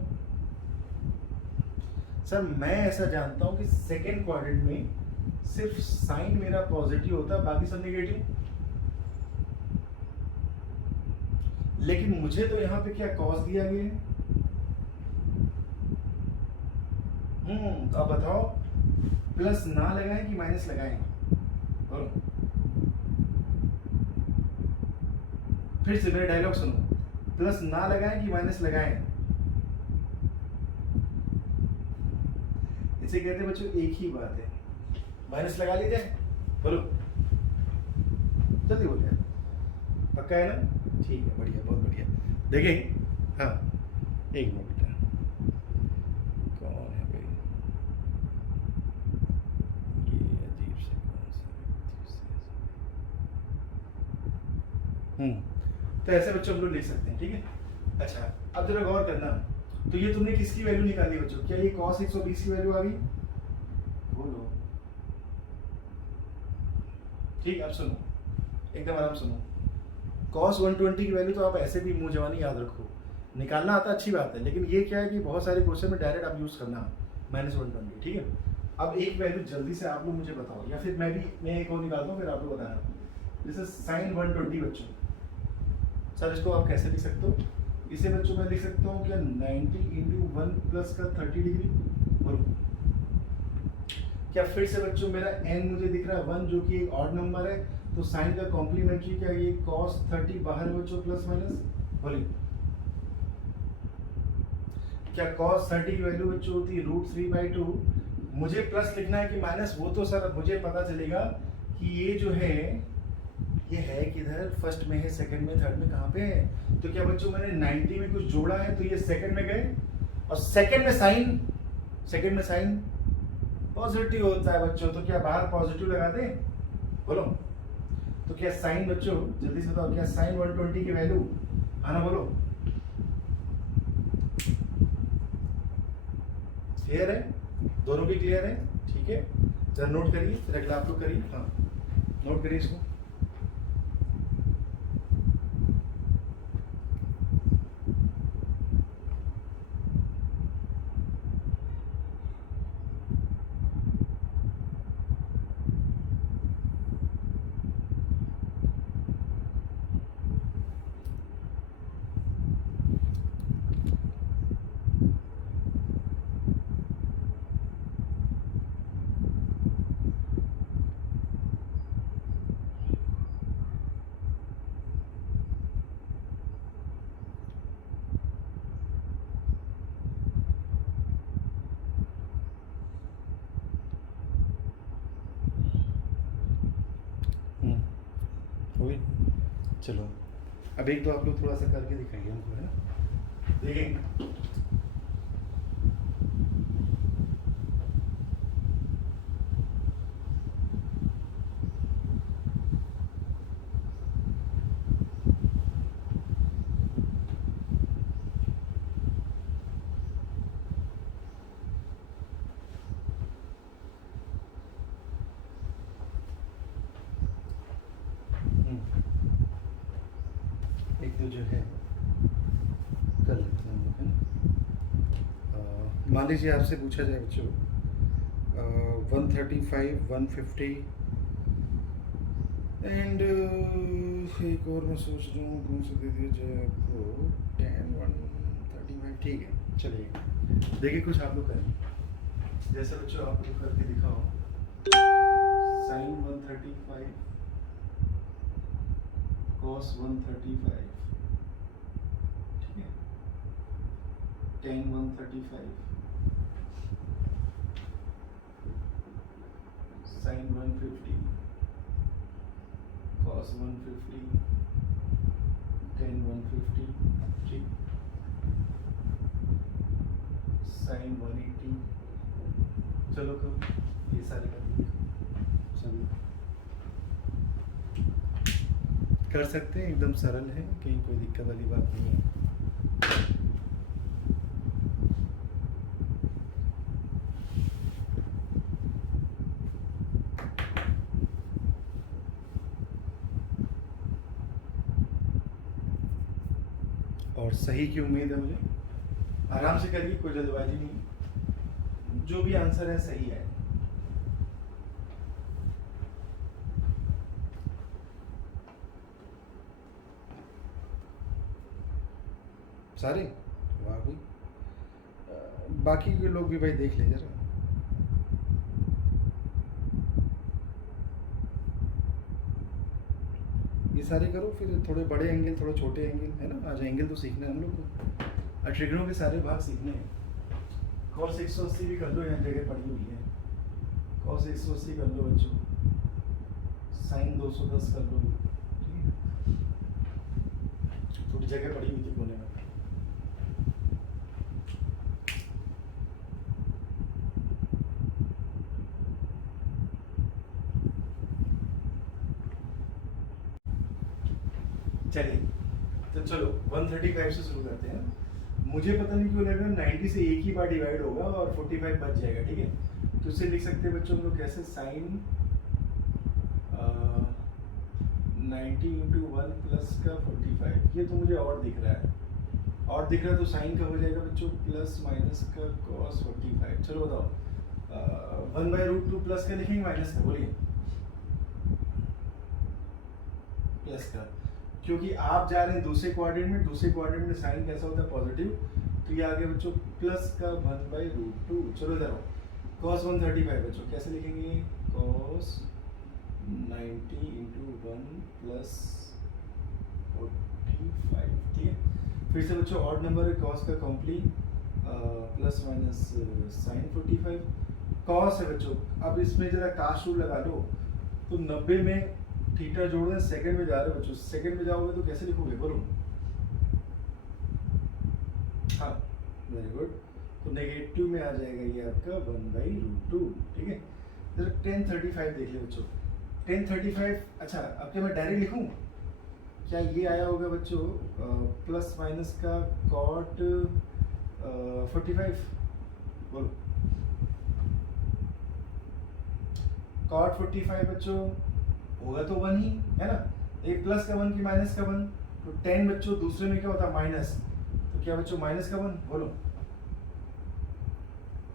सर मैं ऐसा जानता हूं कि सेकेंड क्वाड्रेंट में सिर्फ साइन मेरा पॉजिटिव होता है, बाकी सब नेगेटिव। लेकिन मुझे तो यहाँ पे क्या कॉस दिया गया है, तो अब बताओ प्लस ना लगाएं कि माइनस लगाएं, बोलो फिर से मेरा डायलॉग सुनो, प्लस ना लगाएं कि माइनस लगाएं। इसे कहते हैं बच्चों एक ही बात है, माइनस लगा लीजिए, बोलो जल्दी बोलिए, पक्का है ना, ठीक है, बढ़िया, बहुत बढ़िया। देखें हाँ, एक मिनट बेटा, कौन है भाई ये अजीब से, कौन सा तो ऐसे बच्चों हम लोग लिख सकते हैं, ठीक है। अच्छा अब जरा गौर करना, तो ये तुमने किसकी वैल्यू निकाली बच्चों, क्या ये cos 120 की वैल्यू आ गई, बोलो ठीक। अब सुनो एकदम आराम सुनो, cos 120 की वैल्यू तो आप ऐसे भी मुंह जवानी याद रखो, निकालना आता अच्छी बात है, लेकिन ये क्या है कि बहुत सारे क्वेश्चन में डायरेक्ट आप यूज करना -120, ठीक है। अब एक वैल्यू जल्दी से आप लोग मुझे बताओ, या फिर मैं एक और निकालता हूँ, फिर आप लोग बताना। जैसे sin 120 बच्चों, सर इसको आप कैसे लिख सकते हो, इसे बच्चों मैं लिख सकता हूँ क्या 90 इंटू 1 प्लस का 30 डिग्री, बोलो क्या। फिर से बच्चों मेरा n मुझे दिख रहा है 1, जो कि एक ऑड नंबर है, तो साइन का कॉम्प्लीमेंट्री क्या ये cos 30 बाहर बच्चों प्लस माइनस, बोलिए क्या cos 30 की वैल्यू बच्चों होती है √3/2। मुझे प्लस लिखना है कि माइनस, वो तो सर मुझे पता चलेगा कि ये जो है ये है किधर, फर्स्ट में है, सेकंड में, थर्ड में, कहाँ पे है। तो क्या बच्चों मैंने 90 में कुछ जोड़ा है, तो ये सेकंड में गए, और सेकंड में साइन पॉजिटिव होता है बच्चों, तो क्या बाहर पॉजिटिव लगा दें, बोलो। तो क्या साइन बच्चों जल्दी से बताओ, क्या साइन 120 की वैल्यू आना, बोलो क्लियर है, दोनों की क्लियर है, ठीक है। जरा नोट करिए, फिर अगला आप लोग करिए, हाँ नोट करिए इसको। चलो अब एक दो आप लोग थोड़ा सा करके दिखाइए हमको, है ना, देखेंगे। एक दो जो है कर लेते हैं हम लोग, है ना। मान लीजिए आपसे पूछा जाए बच्चों 135 150 एंड एक और मैं सोच रहा हूँ कौन सा दे दिया जाए आपको 10 135, ठीक है चलिए। देखिए कुछ आप लोग करें, जैसे बच्चों आप लोग करके दिखाओ। साइन 135 cos 135, ठीक है, tan 135 sin 150 cos 150 tan 150, ठीक, sin 180, चलो करो ये सारे कर सभी कर सकते हैं, एकदम सरल है, कहीं कोई दिक्कत वाली बात नहीं है। और सही की उम्मीद है मुझे, आराम से करिए, कोई जल्दबाजी नहीं, जो भी आंसर है सही है। सारे वाह भाई, बाकी के लोग भी भाई देख ले जरा। ये सारे करो, फिर थोड़े बड़े एंगल थोड़े छोटे एंगल, है ना, आज एंगल तो सीखना है हम लोग को, ट्रिग्नों के सारे भाग सीखने हैं। cos 180 भी कर लो, यहाँ जगह पड़ी हुई है, cos 180 कर लो बच्चों, sin 210 कर लो, ठीक है, थोड़ी जगह पड़ी हुई थी कोने में। चलिए तो चलो 135 से शुरू करते हैं। मुझे पता नहीं क्यों लग रहा है 90 से एक ही बार डिवाइड होगा और 45 बच जाएगा, ठीक है, तो इससे लिख सकते हैं बच्चों हम लोग कैसे, साइन 90 इंटू 1 प्लस का 45, ये तो मुझे और दिख रहा है, और दिख रहा है तो साइन का हो जाएगा बच्चों प्लस माइनस का cos 45। चलो बताओ 1/√2 प्लस का लिखेंगे माइनस का, बोलिए प्लस का, क्योंकि आप जा रहे हैं दूसरे क्वाड्रेंट में, दूसरे क्वाड्रेंट में साइन कैसा होता है पॉजिटिव, तो ये आगे बच्चों प्लस का 1/√2। चलो इधर आओ, cos 135 बच्चों कैसे लिखेंगे, cos 90 इंटू 1 प्लस 45, ठीक है, फिर से बच्चों ऑड नंबर है, cos का complete plus minus sine 45, cos है बच्चों, अब इसमें जरा काश रूल लगा लो, तो 90 में थीटा जोड़ दें, सेकंड में जा रहे हो बच्चों, सेकंड में जाओगे तो कैसे लिखोगे बोलो, हाँ वेरी गुड, तो नेगेटिव में आ जाएगा ये आपका 1/√2, ठीक है। जरा 1035 देख ले बच्चों, 1035, अच्छा अब क्या मैं डायरेक्ट लिखूं, क्या ये आया होगा बच्चों प्लस माइनस का cot 45, बोलो cot 45 बच्चों होगा तो 1 ही है ना, एक प्लस का 1 की माइनस का 1, तो 10 बच्चों दूसरे में क्या होता है माइनस, तो क्या बच्चों माइनस का 1, बोलो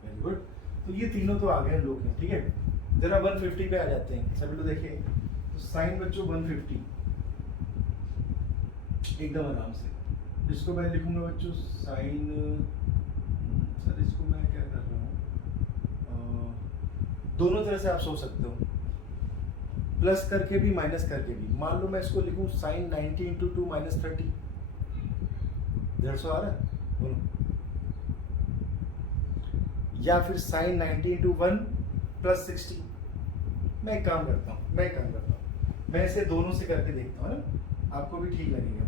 वेरी गुड, तो ये तीनों तो आ गए हम लोग के, ठीक है। जरा 150 पे आ जाते हैं सभी लोग, देखिए तो साइन बच्चों 150 एकदम आराम से, इसको मैं लिखूंगा बच्चों साइन, सर इसको मैं क्या कर रहा हूँ, दोनों तरह से आप सोच सकते हो, प्लस करके भी माइनस करके भी। मान लो मैं इसको लिखूं साइन 90 इंटू 2 माइनस 30, 150 आ रहा है बोलो, या फिर साइन 90 इंटू 1 प्लस 60। मैं एक काम करता हूँ, मैं इसे दोनों से करके देखता हूँ ना, आपको भी ठीक लगेगा।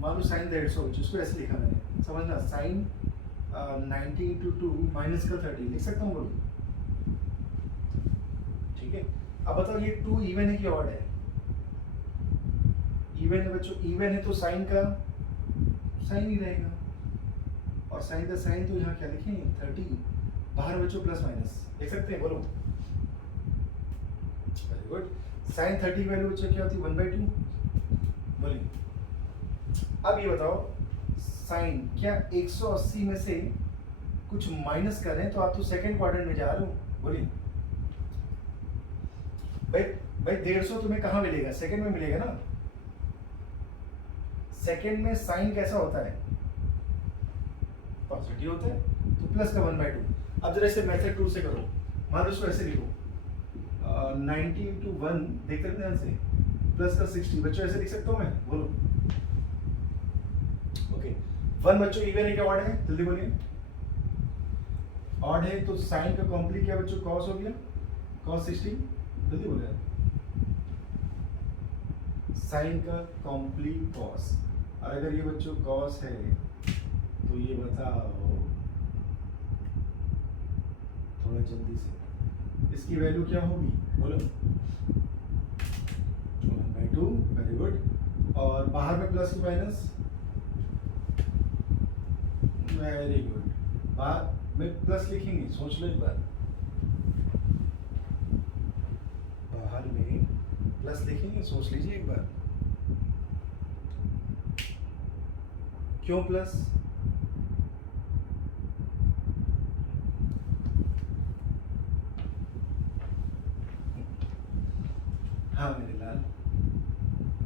मान लो साइन 150 जिसको ऐसे लिखा मैंने, समझना, साइन 90 इंटू 2 माइनस का 30 लिख सकता हूँ बोलो, ठीक है। अब बताओ ये 2 इवन है कि ऑड है? इवन है बच्चों, इवन है तो साइन का साइन ही रहेगा, और साइन का साइन तो यहाँ क्या लिखेंगे 30, बाहर बच्चों प्लस माइनस लिख सकते हैं, बोलो। Very good. साइन 30 की वैल्यू बच्चों क्या होती है 1/2, बोलिए। अब ये बताओ साइन क्या 180 में से कुछ माइनस कर रहे हैं, तो आप तो सेकंड क्वाड्रेंट में जा रहे हो, बोलिए। भाई 150 तुम्हें कहाँ मिलेगा? सेकंड में मिलेगा ना। सेकंड में साइन कैसा होता है? पॉजिटिव होता है, तो प्लस का 1/2। अब जरा इसे मेथड 2 से करो। मान लो इसको ऐसे लिखो 90 इंटू 1, देखते हैं ध्यान से, प्लस का 60। बच्चों ऐसे लिख सकता हूँ मैं, बोलो। ओके 1 बच्चों इवन है क्या ऑड है? जल्दी बोलिए। ऑड है तो साइन का कॉम्प्लीट क्या बच्चों कॉस हो गया, कॉस 60। जल्दी बोलिए। साइन का कॉम्प्लीट कॉस, और अगर ये बच्चों कॉस है तो ये बताओ थोड़ा जल्दी से, इसकी वैल्यू क्या होगी, बोलो। 1/2, वेरी गुड। और बाहर में प्लस की माइनस, वेरी गुड। बाहर में प्लस लिखेंगे, सोच लो एक बार, बाहर में प्लस लिखेंगे, सोच लीजिए एक बार। क्यों प्लस? हाँ मेरे लाल,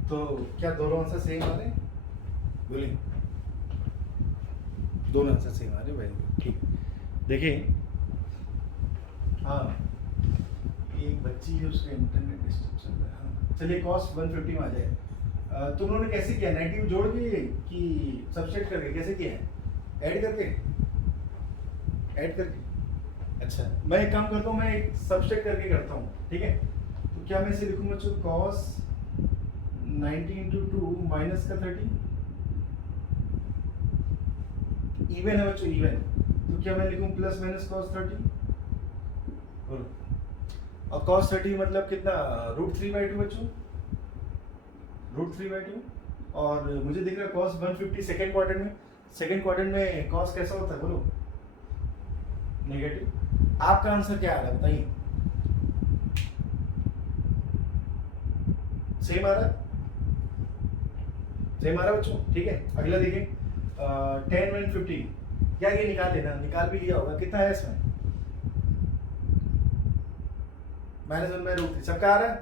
तो क्या दोनों आंसर सेम आ रहे? बोलिए। दोनों आंसर सेम आ रहे, वेरी गुड, ठीक। देखिए हाँ, एक बच्ची है, उसका इंटरनेट डिस्टर्ब चल रहा है। हाँ चलिए, कॉस 150 में आ जाए। तुम लोगों ने कैसे किया? नेगेटिव जोड़ के कि सब्सट्रैक्ट करके, कैसे किया है? ऐड करके, ऐड करके। अच्छा मैं एक काम करता हूँ, मैं एक सब्सट्रैक्ट करके करता हूँ, ठीक है। तो क्या मैं इसे लिखूँ बच्चों, कॉस 90 इंटू 2 माइनस का 30, इवन है बच्चों, इवन, तो क्या मैं लिखूँ प्लस माइनस कॉस 30, बोलो। और cos 30 मतलब कितना, √3/2 बच्चों, √3/2। और मुझे दिख रहा है cos 150 सेकेंड क्वाड्रेंट में, सेकेंड क्वाड्रेंट में cos कैसा होता है, बोलो, नेगेटिव। आपका आंसर क्या आ रहा है बताइए? सेम आ रहा है, सेम आ रहा है बच्चों, ठीक है। अगला देखिए 10 - 15, क्या ये निकाल लेना, निकाल भी लिया होगा, कितना है इसमें, -1 में √3, सबका आ रहा है,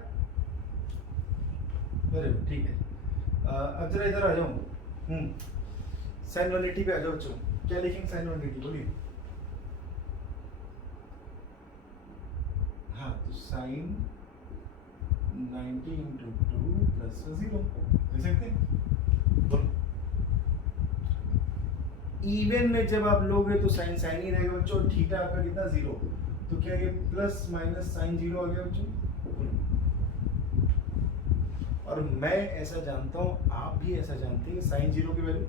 वेरी गुड, ठीक है। अब जरा इधर आ जाओ, साइन 180 पे आ जाओ बच्चों। क्या लिखेंगे साइन 180, बोलिए। हाँ तो साइन 90 इंटू 2 प्लस 0 लिख सकते हैं, बोलो। इवन में जब आप लोगे तो साइन साइन ही रहेगा बच्चों, थीटा आपका कितना 0, तो क्या ये प्लस माइनस साइन 0 आ गया बच्चों, और मैं ऐसा जानता हूं, आप भी ऐसा जानते हैं, साइन 0 की वैल्यू,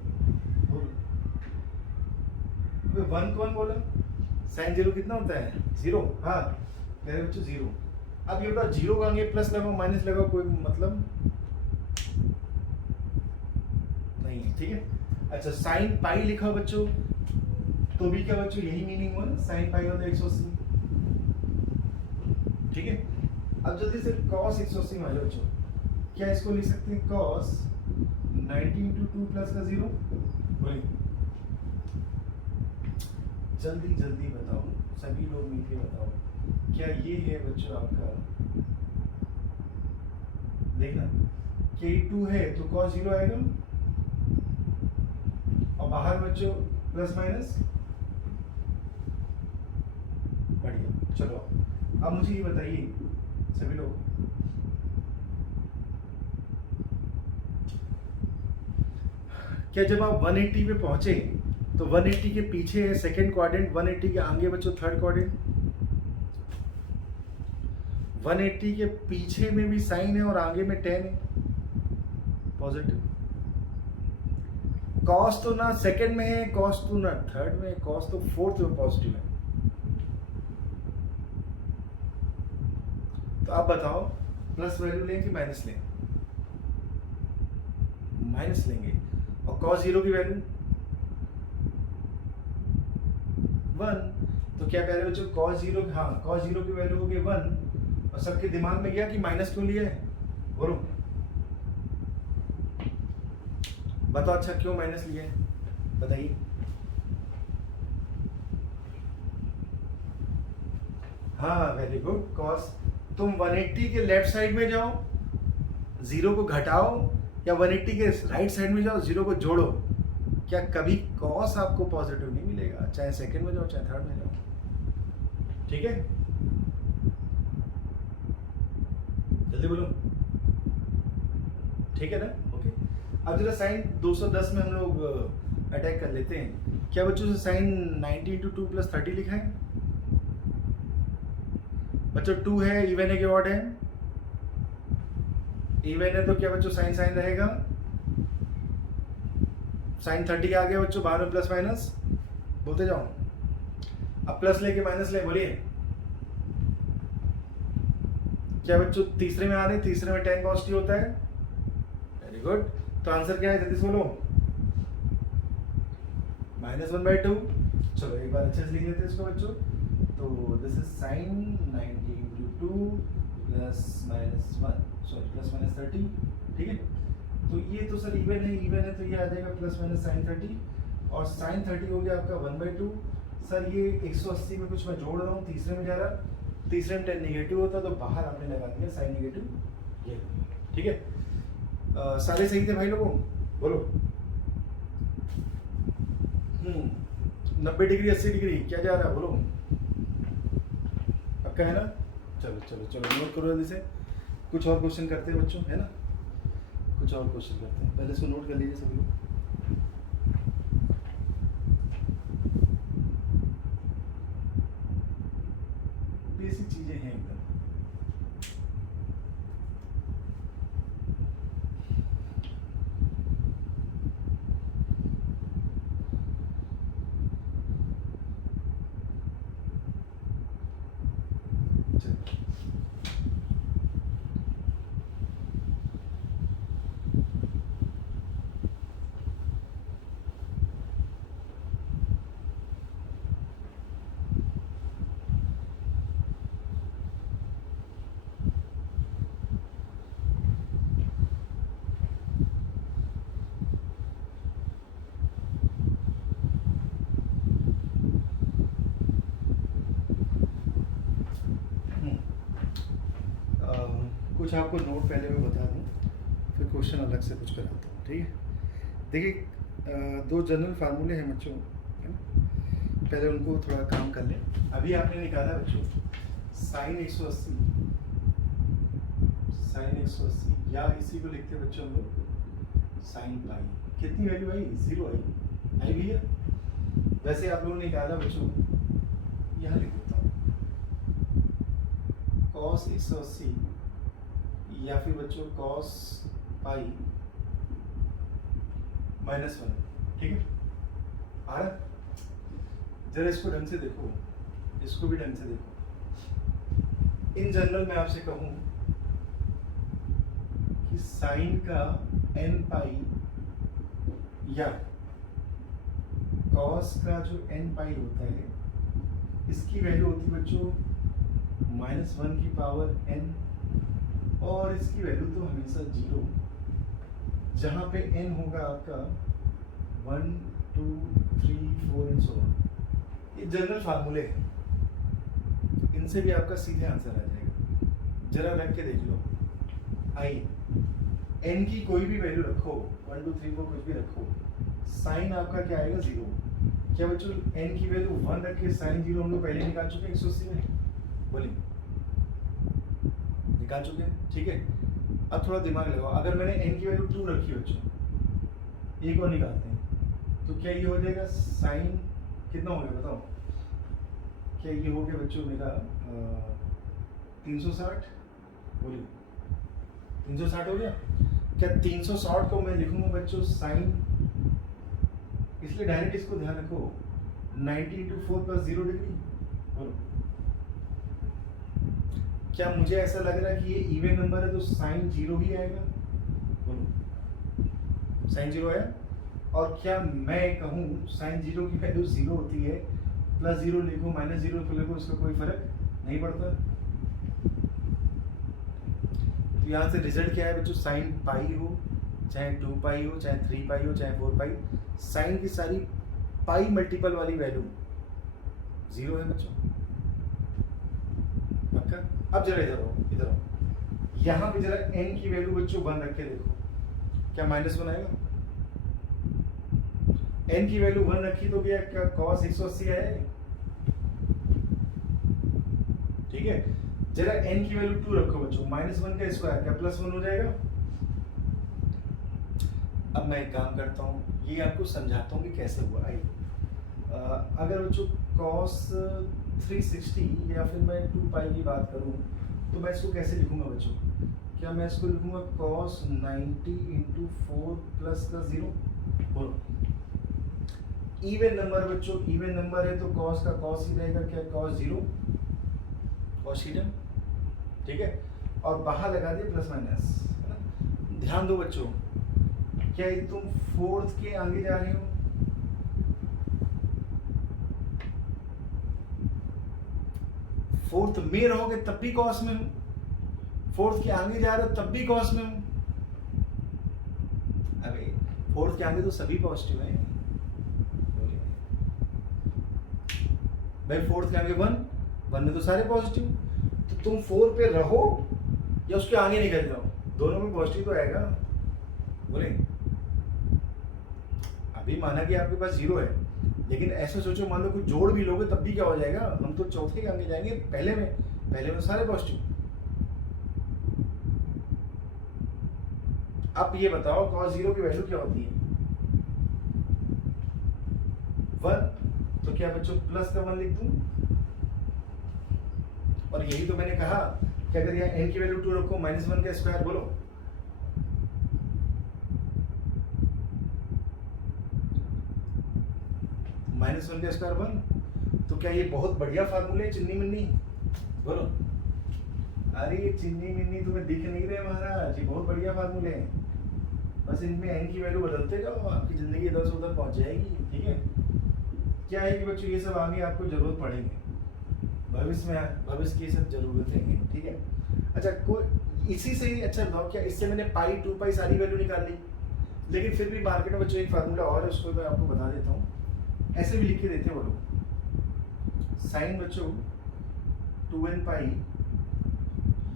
बोलो। 1 कौन बोला? साइन 0 कितना होता है 0, हाँ कह रहे बच्चों 0। अब ये बताओ 0 का आगे प्लस लगाओ माइनस लगाओ, कोई मतलब नहीं है, ठीक है। अच्छा साइन पाई लिखा बच्चों, तो भी क्या बच्चों यही मीनिंग हुआ ना, साइन पाई होता है 180, ठीक है। अब जल्दी से cos 180 में आ जाओ बच्चों, क्या इसको लिख सकते हैं cos 90 इंटू 2 प्लस का 0, बोलिए जल्दी जल्दी बताओ, सभी लोग मिलके बताओ, क्या ये है बच्चों आपका, देखना कि 2 है तो cos 0 आएगा, और बाहर बच्चों प्लस माइनस, बढ़िया। चलो अब मुझे ये बताइए सभी लोग, क्या जब आप 180 पे पहुंचे तो 180 के पीछे है सेकेंड क्वाड्रेंट, 180 के आगे बच्चों थर्ड क्वाड्रेंट, 180 के पीछे में भी साइन है और आगे में 10 है, पॉजिटिव। कॉस तो ना सेकंड में है, कॉस तो ना थर्ड में, कॉस तो फोर्थ में पॉजिटिव है। तो आप बताओ प्लस वैल्यू लें कि माइनस लें? माइनस लेंगे। और कॉस जीरो की वैल्यू 1, तो क्या प्यारे बच्चों कॉस जीरो, हाँ कॉस जीरो की वैल्यू होगी 1, और सबके दिमाग में गया कि माइनस क्यों लिया है? बोलो बताओ, अच्छा क्यों माइनस लिया है बताइए। हाँ वेरी गुड। कॉस तुम 180 के लेफ्ट साइड में जाओ, जीरो को घटाओ, या 180 के राइट साइड में जाओ, जीरो को जोड़ो, क्या कभी कॉस आपको पॉजिटिव नहीं मिलेगा, चाहे सेकंड में जाओ चाहे थर्ड में जाओ। ठीक है, जल्दी बोलो। ठीक है ना, ओके। अब जरा साइन 210 में हम लोग अटैक कर लेते हैं। क्या बच्चों से साइन 90 इंटू 2 प्लस 30 लिखा है? बच्चों 2 है, इवन है कि ऑड है? इवन है तो क्या बच्चों साइन साइन रहेगा, साइन 30 आ गया बच्चों, बाद में प्लस माइनस बोलते जाओ। अब प्लस लेके माइनस ले, बोलिए। क्या बच्चों तीसरे में आ रहे, तीसरे में tan पॉजिटिव होता है, वेरी गुड। तो आंसर क्या है जल्दी से बोलो, -1/2। चलो एक बार अच्छे से लिख लेते हैं इसको बच्चों। तो this is sign 90 into 2 plus minus 1, sorry plus minus 30। ठीक है, तो ये तो सर इवन है तो ये आ जाएगा प्लस माइनस साइन 30, और साइन 30 हो गया आपका 1/2। सर ये 180 में कुछ मैं जोड़ रहा हूँ, तीसरे में जा रहा, तीसरे में tan नेगेटिव होता तो बाहर आपने लगा दिया साइन नेगेटिव ये। ठीक है, सारे सही थे भाई लोगों, बोलो। 90 डिग्री 80 डिग्री क्या जा रहा है बोलो, पक्का है ना? चलो चलो चलो नोट करो जल्दी से। कुछ और क्वेश्चन करते हैं बच्चों, है ना, कुछ और क्वेश्चन करते हैं, पहले इसको नोट कर लीजिए सभी लोग। बेसिक चीजें हैं एकदम। कुछ आपको नोट पहले मैं बता दूं, फिर क्वेश्चन अलग से कुछ कराता हूँ। ठीक है, देखिए 2 जनरल फार्मूले हैं बच्चों, है ना, पहले उनको थोड़ा काम कर लें। अभी आपने निकाला बच्चों साइन 180, या इसी को लिखते हैं बच्चों हम लोग साइन पाई। कितनी वैल्यू आई? 0 आई भैया। वैसे आप लोगों ने निकाला बच्चों, यहाँ लिख देता हूँ cos 180, या फिर बच्चों cos पाई -1। ठीक है, आ रहा? जरा इसको ढंग से देखो, इसको भी ढंग से देखो। इन जनरल मैं आपसे कहूं कि साइन का n पाई या cos का जो n पाई होता है, इसकी वैल्यू होती है बच्चों -1 की पावर n, और इसकी वैल्यू तो हमेशा 0, जहां पे n होगा आपका 1 2 3 4 एंड सो ऑन। ये जनरल फार्मूले हैं, इनसे भी आपका सीधे आंसर आ जाएगा। जरा रख के देख लो, आई n की कोई भी वैल्यू रखो, 1 2 3 4 कुछ भी रखो, साइन आपका क्या आएगा? 0। क्या बच्चों n की वैल्यू 1 रख के साइन 0 हम लोग पहले निकाल चुके हैं 180 में, बोलिए निकाल चुके हैं। ठीक है, अब थोड़ा दिमाग लगाओ, अगर मैंने n की वैल्यू 2 रखी बच्चों, एक और निकालते हैं, तो क्या ये हो जाएगा साइन कितना हो गया बताओ? क्या ये हो गया बच्चों मेरा 360, बोलिए 360 हो गया। क्या 360 को मैं लिखूंगा बच्चों साइन, इसलिए डायरेक्ट इसको ध्यान रखो 90 इंटू 4 प्लस 0 डिग्री। बोलो क्या मुझे ऐसा लग रहा है कि ये इवन नंबर है तो साइन 0 ही आएगा? बोलो साइन 0 आया। और क्या मैं कहूँ साइन 0 की वैल्यू 0 होती है, प्लस 0 लिखो माइनस 0 लिखो, इसका कोई फर्क नहीं पड़ता। तो यहाँ से रिजल्ट क्या है बच्चों, साइन पाई हो चाहे 2 पाई हो चाहे 3 पाई हो चाहे 4 पाई, साइन की सारी पाई मल्टीपल वाली वैल्यू 0 है बच्चों। पक्का? अब जरा इधर हो, इधर हो, यहाँ पे जरा n की वैल्यू बच्चों 1 रख के देखो, क्या -1 आएगा? n की वैल्यू 1 रखी तो क्या cos 180 आएगा? ठीक है, जरा n की वैल्यू 2 रखो बच्चों, -1 का स्क्वायर क्या +1 हो जाएगा? अब मैं एक काम करता हूँ, ये आपको समझाता हूँ कि कैसे हुआ। अगर बच्चों cos 360 या फिर मैं 2 पाई की बात करूँ तो मैं इसको कैसे लिखूंगा बच्चों? क्या मैं इसको लिखूंगा cos 90 इंटू 4 प्लस का 0? बोलो इवन नंबर बच्चों, इवन नंबर है तो cos का cos ही रहेगा, क्या cos 0 cos थीटा, ठीक है, और बाहर लगा दिए प्लस माइनस, है ना। ध्यान दो बच्चों, क्या ये तुम फोर्थ के आगे जा रहे हो? फोर्थ में रहोगे तब भी कॉस में हो, फोर्थ के आगे जा रहे हो तब भी कॉस में हो। अबे फोर्थ के आगे तो सभी पॉजिटिव है भाई, फोर्थ के आगे 1 में तो सारे पॉजिटिव, तो तुम 4 पे रहो या उसके आगे निकल जाओ, दोनों में पॉजिटिव तो आएगा। बोले अभी माना कि आपके पास 0 है, लेकिन ऐसे सोचो मान लो कुछ जोड़ भी लोगे तब भी क्या हो जाएगा, हम तो चौथे के आगे जाएंगे, पहले में सारे पॉजिटिव। अब ये बताओ cos 0 की वैल्यू क्या होती है? 1, तो क्या बच्चों प्लस का 1 लिख दूं? और यही तो मैंने कहा कि अगर यहाँ n की वैल्यू 2 रखो -1 का स्क्वायर, बोलो -1 का स्क्वायर 1, तो क्या ये बहुत बढ़िया फार्मूले है चिन्नी मिन्नी? बोलो अरे ये चिन्नी मिन्नी तुम्हें दिख नहीं रहे महाराज, ये बहुत बढ़िया फार्मूले हैं, बस इनमें n की वैल्यू बदलते जाओ, आपकी जिंदगी इधर से उधर पहुंच जाएगी। ठीक है, क्या है कि बच्चों ये सब आगे आपको जरूरत पड़ेंगे, भविष्य की सब जरूरतें हैं। ठीक है, अच्छा कोई इसी से ही, अच्छा बताओ क्या इससे मैंने पाई 2 पाई सारी वैल्यू निकाल ली, लेकिन फिर भी मार्केट में बच्चों एक फार्मूला और है, उसको मैं आपको बता देता हूँ, ऐसे भी लिख के देते हैं वो लोग, साइन बच्चों 2n पाई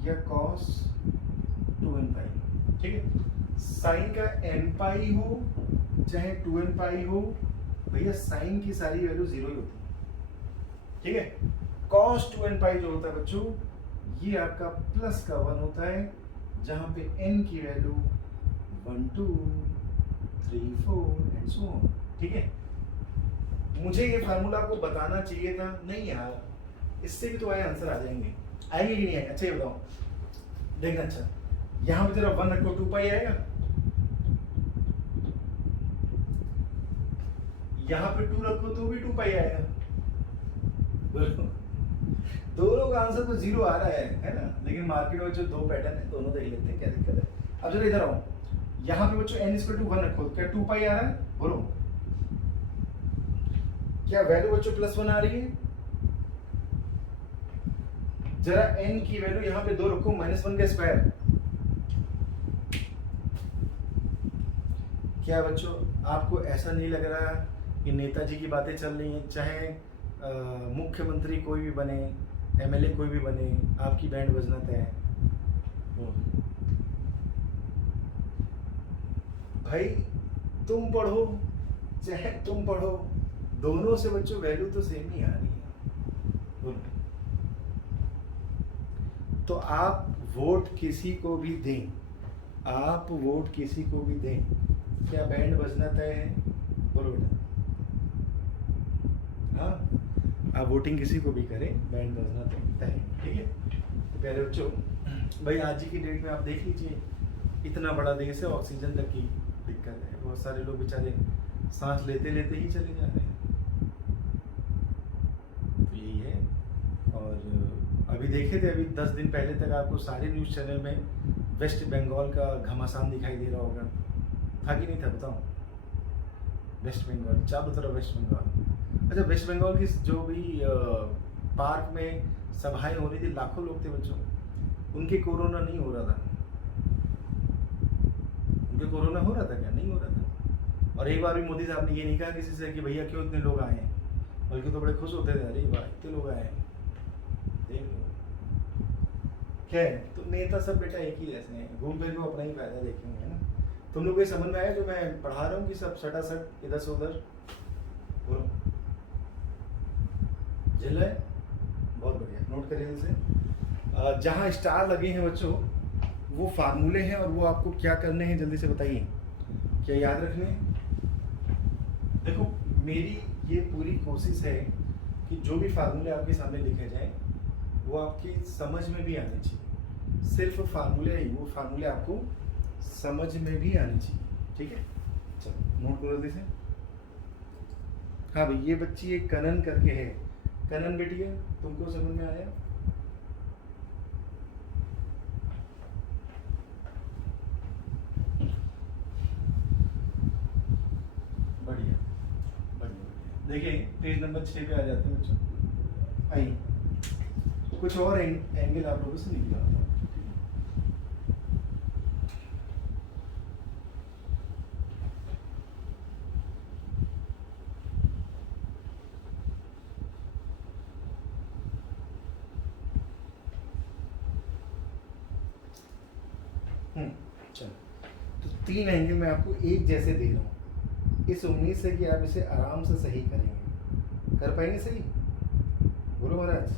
या cos 2n पाई। ठीक है, साइन का n पाई हो चाहे 2n पाई हो, भैया साइन की सारी वैल्यू 0 ही होती है। ठीक है, cos 2n पाई जो होता है बच्चों, ये आपका प्लस का 1 होता है, जहां पे n की वैल्यू 1 2 3 4 एंड सो ऑन। ठीक है, मुझे ये फार्मूला आपको बताना चाहिए था, नहीं यार, इससे भी तो आए आंसर आ जाएंगे, आएंगे कि नहीं आएंगे? अच्छा ये बताओ, देखना, अच्छा यहाँ पे जरा 1 रखो 2 पाई आएगा, यहाँ पे 2 रखो तो भी 2 पाई आएगा। बोलो दोनों का आंसर तो 0 आ रहा है ना, लेकिन मार्केट में जो 2 पैटर्न है दोनों देख लेते हैं क्या दिक्कत है। अब जरा इधर आओ, यहाँ पे बच्चों n = 1 रखो, क्या 2 पाई आ रहा है? बोलो क्या वैल्यू बच्चों +1 आ रही है? जरा n की वैल्यू यहाँ पे 2 रखो, -1 का स्क्वायर, क्या बच्चों आपको ऐसा नहीं लग रहा कि नेताजी की बातें चल रही हैं? चाहे मुख्यमंत्री कोई भी बने, एमएलए कोई भी बने, आपकी बैंड बजना तय है। भाई तुम पढ़ो चाहे तुम पढ़ो, दोनों से बच्चों वैल्यू तो सेम ही आ रही है। बोलो तो आप वोट किसी को भी दें, आप वोट किसी को भी दें, क्या बैंड बजना तय है? बोलो बेटा, हाँ आप वोटिंग किसी को भी करें, बैंड बजना तय है। ठीक है, तो प्यारे बच्चों, भाई आज की डेट में आप देख लीजिए इतना बड़ा देश है, ऑक्सीजन तक की दिक्कत है, बहुत सारे लोग बेचारे सांस लेते लेते ही चले जा रहे हैं। तो यही है। और अभी देखे थे, अभी 10 दिन पहले तक आपको सारे न्यूज़ चैनल में वेस्ट बंगाल का घमासान दिखाई दे रहा होगा, था कि नहीं था बताओ? वेस्ट बंगाल चारों तरफ वेस्ट बंगाल। अच्छा, वेस्ट बंगाल की जो भी पार्क में सभाएं हो रही थी, लाखों लोग थे बच्चों, उनके कोरोना नहीं हो रहा था। उनके कोरोना हो रहा था क्या? नहीं हो रहा था। और एक बार भी मोदी साहब ने ये नहीं कहा किसी से कि भैया क्यों इतने लोग आए हैं, बल्कि तो बड़े खुश होते थे, अरे वाह इतने लोग आए हैं, देख लो। क्या है, तो नेता सब बेटा एक ही जैसे हैं, घूम फिर को अपना ही फायदा देखेंगे, है ना? तुम लोग को समझ में आया जो मैं पढ़ा रहा हूँ कि सब सटासट इधर से उधर बोलो, झेल रहे? बहुत बढ़िया, नोट करिए इसे। जहाँ स्टार लगे हैं बच्चों, वो फार्मूले हैं और वो आपको क्या करने हैं जल्दी से बताइए, क्या याद रखने हैं? देखो, मेरी ये पूरी कोशिश है कि जो भी फार्मूले आपके सामने लिखे जाएं वो आपकी समझ में भी आने चाहिए। सिर्फ फार्मूले नहीं, वो फार्मूले आपको समझ में भी आने चाहिए, ठीक है? चलो नोट करो जल्दी से। हाँ भाई, ये बच्ची एक कनन करके है, कनन बेटी है, तुमको समझ में आया? बढ़िया बढ़िया। देखिए पेज नंबर 6 पे आ जाते हैं बच्चों। आइए, कुछ और एंगल आप लोगों से निकला था। चलो, तो 3 एंगल मैं आपको एक जैसे दे रहा हूँ, इस उम्मीद से कि आप इसे आराम से सही करेंगे। कर पाएंगे सही? बोलो महाराज।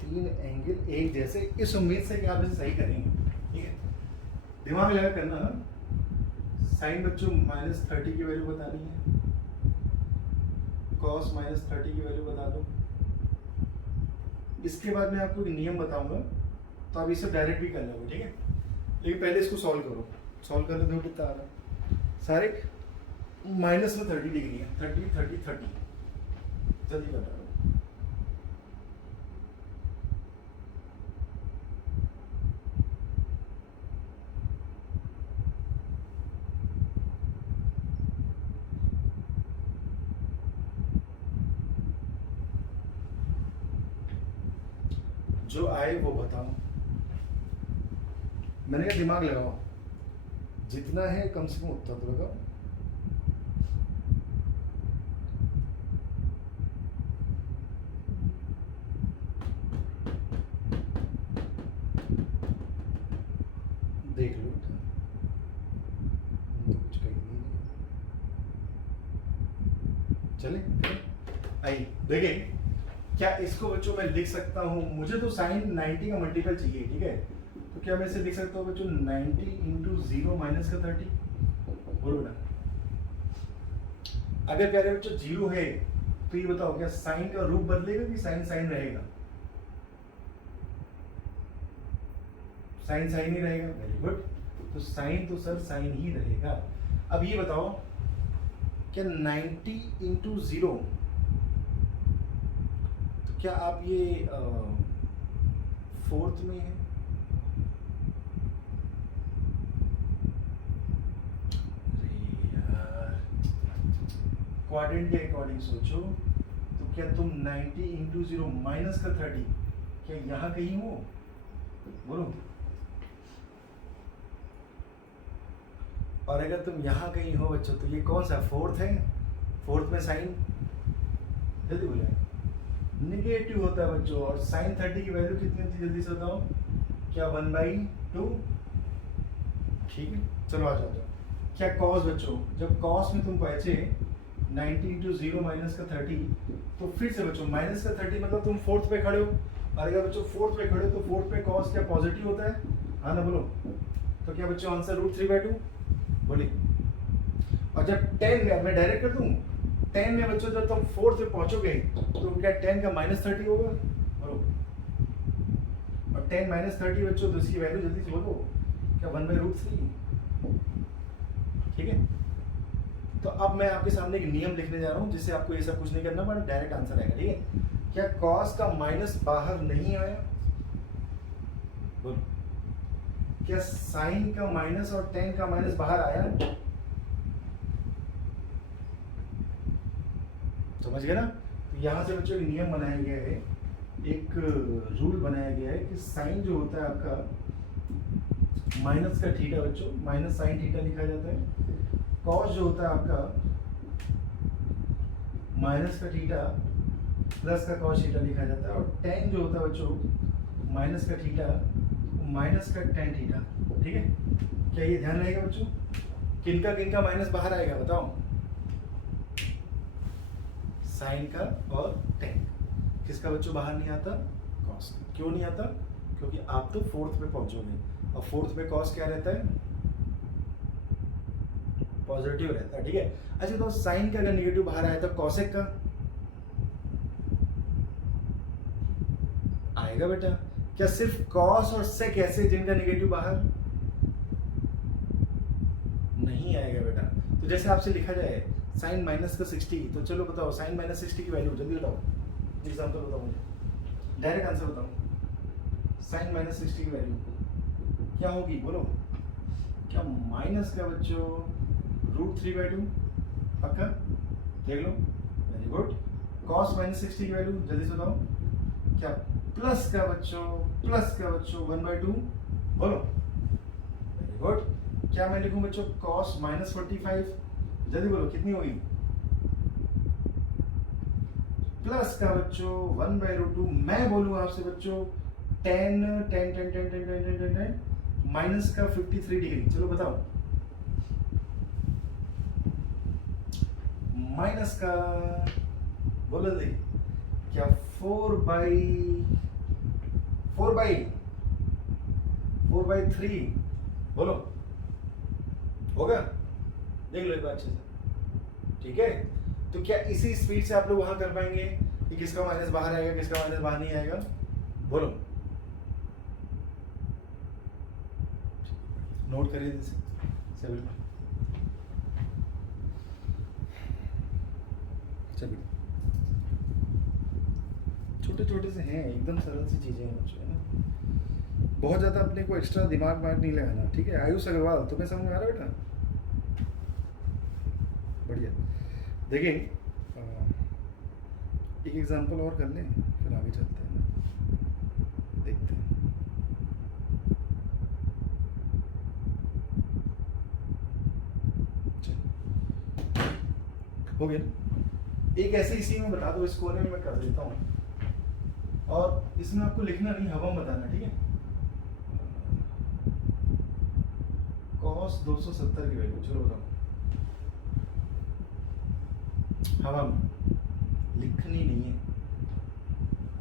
3 एंगल एक जैसे, इस उम्मीद से कि आप इसे सही करेंगे, ठीक है? दिमाग लगा करना। साइन बच्चों -30 की वैल्यू बतानी है, कॉस -30 की वैल्यू बता दो। इसके बाद मैं आपको एक नियम बताऊंगा, तो आप इसे डायरेक्ट भी कर लोगे, ठीक है? लेकिन पहले इसको सॉल्व करो। सॉल्व कर दो, कितना आ रहा है? सारे माइनस में 30 डिग्री है, 30 30 30। जल्दी बता दो। जो आए वो बताओ। मैंने कहा दिमाग लगाओ, जितना है कम से कम उतना तो लगाओ। देख लो, कुछ कहीं नहीं चले। आइए देखिए, क्या इसको बच्चों मैं लिख सकता हूँ? मुझे तो साइन 90 का मल्टीपल चाहिए, ठीक है? तो क्या मैं इसे लिख सकता हूँ बच्चों 90 इंटू 0 माइनस का 30? बोलो ना। अगर प्यारे बच्चों 0 है तो ये बताओ, क्या साइन का रूप बदलेगा कि साइन साइन रहेगा? साइन साइन ही रहेगा। Very good. तो साइन तो सर साइन ही रहेगा। अब ये बताओ, क्या 90 इंटू 0, तो क्या आप ये 4th में है? क्वाड्रेंट के अकॉर्डिंग सोचो, तो क्या तुम 90 इंटू 0 माइनस का 30 क्या यहाँ कहीं हो? बोलो। और अगर तुम यहाँ कहीं हो बच्चों, तो ये कौन सा 4th है? 4th में साइन जल्दी बोले निगेटिव होता है बच्चों। और साइन 30 की वैल्यू कितनी होती है जल्दी से बताओ? क्या 1/2? ठीक है, चलो आ जाओ। क्या कॉस बच्चों, जब कॉस में तुम पहुंचे 90 इंटू 0 माइनस का 30, तो फिर से बच्चों माइनस का 30 मतलब तुम 4th पे खड़े हो। और अगर बच्चों 4th पे खड़े हो तो 4th पे कॉस क्या पॉजिटिव होता है? हाँ ना, बोलो। तो क्या बच्चों आंसर √3/2? बोलिए। और जब 10 में मैं डायरेक्ट कर दूं, 10 में बच्चों जब तुम 4th पे पहुंचोगे तो क्या 10 का -30 होगा? बोलो। और 10 - 30 बच्चों, तो इसकी वैल्यू जल्दी से बोलो, क्या 1/√3, ठीक है। तो अब मैं आपके सामने एक नियम लिखने जा रहा हूँ जिससे आपको ये सब कुछ नहीं करना पड़ेगा, डायरेक्ट आंसर आएगा, ठीक है। क्या कॉस का माइनस बाहर नहीं आया? बोलो। क्या साइन का माइनस और टेन का माइनस बाहर आया? समझ गए ना? तो यहां से बच्चों एक नियम बनाया गया है, एक रूल बनाया गया है कि साइन जो होता है आपका माइनस का थीटा बच्चों, माइनस साइन थीटा लिखा जाता है। कॉस जो होता है आपका माइनस का थीटा प्लस का कॉस थीटा लिखा जाता है, और टेन जो होता है बच्चों माइनस का थीटा माइनस का टेन थीटा, ठीक है। क्या ये ध्यान रहेगा बच्चों? किनका माइनस बाहर आएगा बताओ? साइन का और टेन। किसका बच्चों बाहर नहीं आता? कॉस। क्यों नहीं आता? क्योंकि आप तो फोर्थ में पहुंचोगे, और फोर्थ में कॉस क्या रहता है? पॉजिटिव रहता है, ठीक है। अच्छा तो साइन का अगर नेगेटिव बाहर आया तो कॉसेक का आएगा बेटा? क्या सिर्फ कॉस और सेक ऐसे जिनका नेगेटिव बाहर नहीं आएगा बेटा? तो जैसे आपसे लिखा जाए साइन माइनस का 60, तो चलो बताओ साइन माइनस 60 की वैल्यू जल्दी बताओ, एग्जाम्पल बताओ मुझे, डायरेक्ट आंसर बताओ। साइन माइनस 60 की वैल्यू क्या होगी बोलो? क्या माइनस का बच्चों √3/2? पक्का? देख लो, वेरी गुड। कॉस माइनस 60 की वैल्यू जल्दी से बताओ? क्या प्लस का बच्चों 1/2? बोलो, वेरी गुड। क्या मैं लिखूं बच्चों कॉस माइनस 45? जल्दी बोलो कितनी होगी? प्लस का बच्चों 1/√2। मैं बोलूं आपसे बच्चों 10 माइनस का 53 डिग्री। चलो बताओ माइनस का, बोलो जल्दी। क्या 4/3? बोलो, होगा? देख लो एक बार अच्छे से, ठीक है। तो क्या इसी स्पीड से आप लोग वहां कर पाएंगे कि किसका माइनस बाहर आएगा, किसका माइनस बाहर नहीं आएगा? बोलो, नोट करिए सभी। छोटे छोटे से हैं, एकदम सरल सी चीजें हैं बच्चों, है ना। बहुत ज्यादा अपने को एक्स्ट्रा दिमाग नहीं लगाना, ठीक है। आयुष अग्रवाल, तुम्हें समझ में आ रहा है बेटा? बढ़िया। देखिए एक एग्जांपल और कर लें, फिर आगे चलते हैं ना, देखते हैं। हो गया ना? एक ऐसे इसी में बता दो, इस कोने में मैं कर देता हूँ, और इसमें आपको लिखना नहीं, हवा में बताना, ठीक है। कॉस 270 की वैल्यू, चलो बताओ हवा में, लिखनी नहीं है,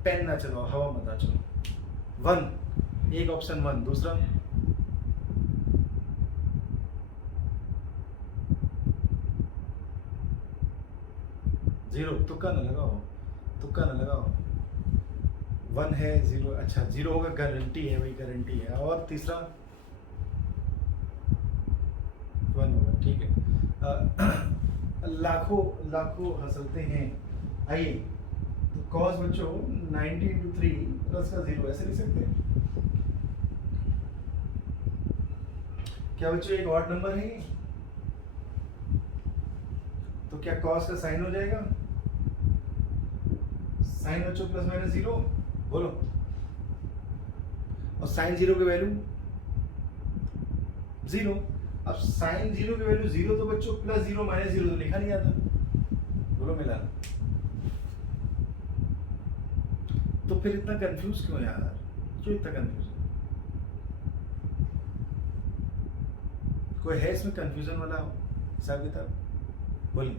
पेन ना चलो, हवा में बता। चलो 1, एक ऑप्शन 1, दूसरा 0, तुक्का ना लगाओ, तुक्का ना लगाओ। 1 है, 0, अच्छा 0 होगा, गारंटी है भाई, गारंटी है। और तीसरा 1 होगा, ठीक है। लाखों हंसते हैं। आइए, तो कॉस बच्चों 90 × 3 प्लस का 0 ऐसे लिख सकते हैं। क्या बच्चों एक ऑड नंबर है? तो क्या कॉस का साइन हो जाएगा? साइन बच्चों प्लस माइनस 0, बोलो। और साइन 0 की वैल्यू 0। अब साइन 0 की वैल्यू 0, तो बच्चों प्लस 0 माइनस 0 तो लिखा नहीं आता, बोलो मिला। तो फिर इतना कंफ्यूज क्यों यार? क्यों इतना कंफ्यूज? कोई है इसमें कंफ्यूजन वाला हिसाब किताब? बोलिए।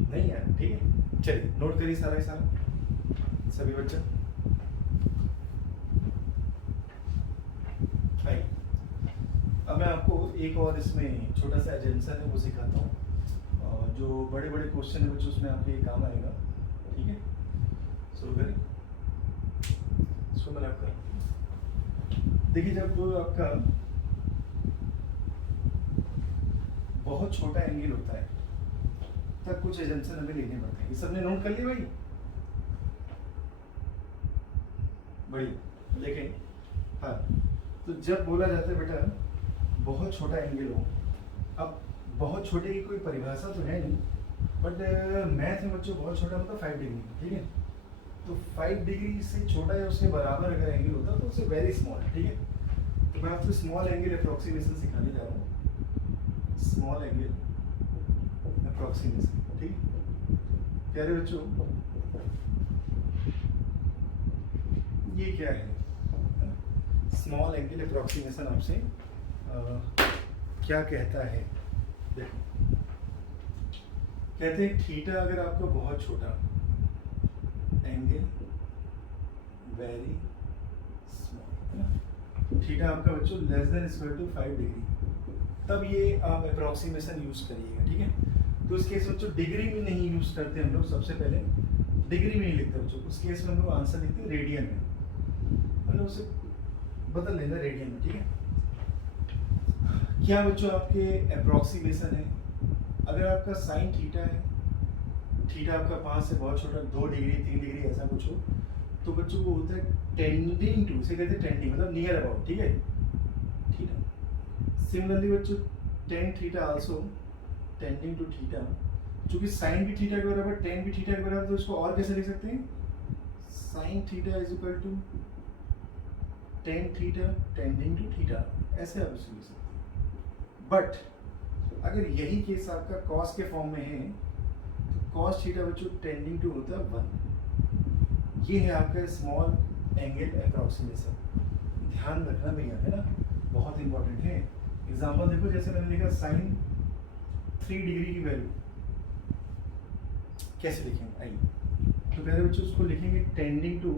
नहीं यार, ठीक है। चलिए नोट करिए सारा सभी बच्चा। आइए, अब मैं आपको एक और इसमें छोटा सा एजेंसन है वो सिखाता हूँ, और जो बड़े बड़े क्वेश्चन है बच्चों उसमें आपके काम आएगा, ठीक है। शुरू करें, इसको मैंने आपका देखिए, जब आपका बहुत छोटा एंगल होता है तब कुछ एजम्पशन हमें लेने पड़ते हैं। ये सबने नोट कर लिया भाई? बढ़िया। देखें, हाँ, तो जब बोला जाता है बेटा बहुत छोटा एंगल हो, अब बहुत छोटे की कोई परिभाषा तो है नहीं, बट मैथ में बच्चों बहुत छोटा मतलब 5 डिग्री, ठीक है? तो 5 डिग्री से छोटा या उसके बराबर अगर एंगल होता तो उससे वेरी स्मॉल, ठीक है? तो मैं आपको स्मॉल एंगल अप्रोक्सीमेशन सिखाने जा रहा हूँ। स्मॉल एंगल अप्रोक्सीमेशन, ठीक है प्यारे बच्चों? ये क्या है? स्मॉल एंगल अप्रोक्सीमेशन आपसे क्या कहता है? देखो, कहते हैं थीटा अगर आपका बहुत छोटा, एंगल वेरी स्मॉल, है ना? थीटा आपका बच्चों less than equal to 5 degree, तब ये आप अप्रोक्सीमेशन यूज करिएगा, ठीक है? तो उस केस में बच्चों डिग्री में नहीं यूज करते हम लोग, सबसे पहले डिग्री में नहीं लिखते बच्चों। उस केस में हम लोग आंसर लिखते हैं रेडियन में, मतलब उसे बदल लेना रेडियन में, ठीक है? क्या बच्चों आपके अप्रोक्सीमेशन है? अगर आपका साइन थीटा है, थीटा आपका 5 से बहुत छोटा, 2 डिग्री 3 डिग्री ऐसा कुछ हो, तो बच्चों को होता है टेंडिंग टू, से कहते हैं टेंडिंग मतलब नियर अबाउट, ठीक है? थीटा। सिमिलरली बच्चों tan theta also tending to theta, चूंकि साइन भी थीटा के बराबर, टेन भी थीटा के बराबर, तो इसको और कैसे लिख सकते हैं? Sine theta is equal to tan theta tending to theta, ऐसे आप इसे लिख सकते हैं। बट अगर यही केस आपका कॉस के फॉर्म में है, तो कॉस थीटा बच्चों टेंडिंग टू होता है 1। ये है आपका स्मॉल एंगल अप्रोक्सीमेशन। ध्यान रखना भैया, है ना, बहुत इंपॉर्टेंट है। एग्जांपल देखो, जैसे मैंने लिखा साइन 3 डिग्री की वैल्यू कैसे लिखेंगे? आइए, तो पहले बच्चों उसको लिखेंगे टेंडिंग टू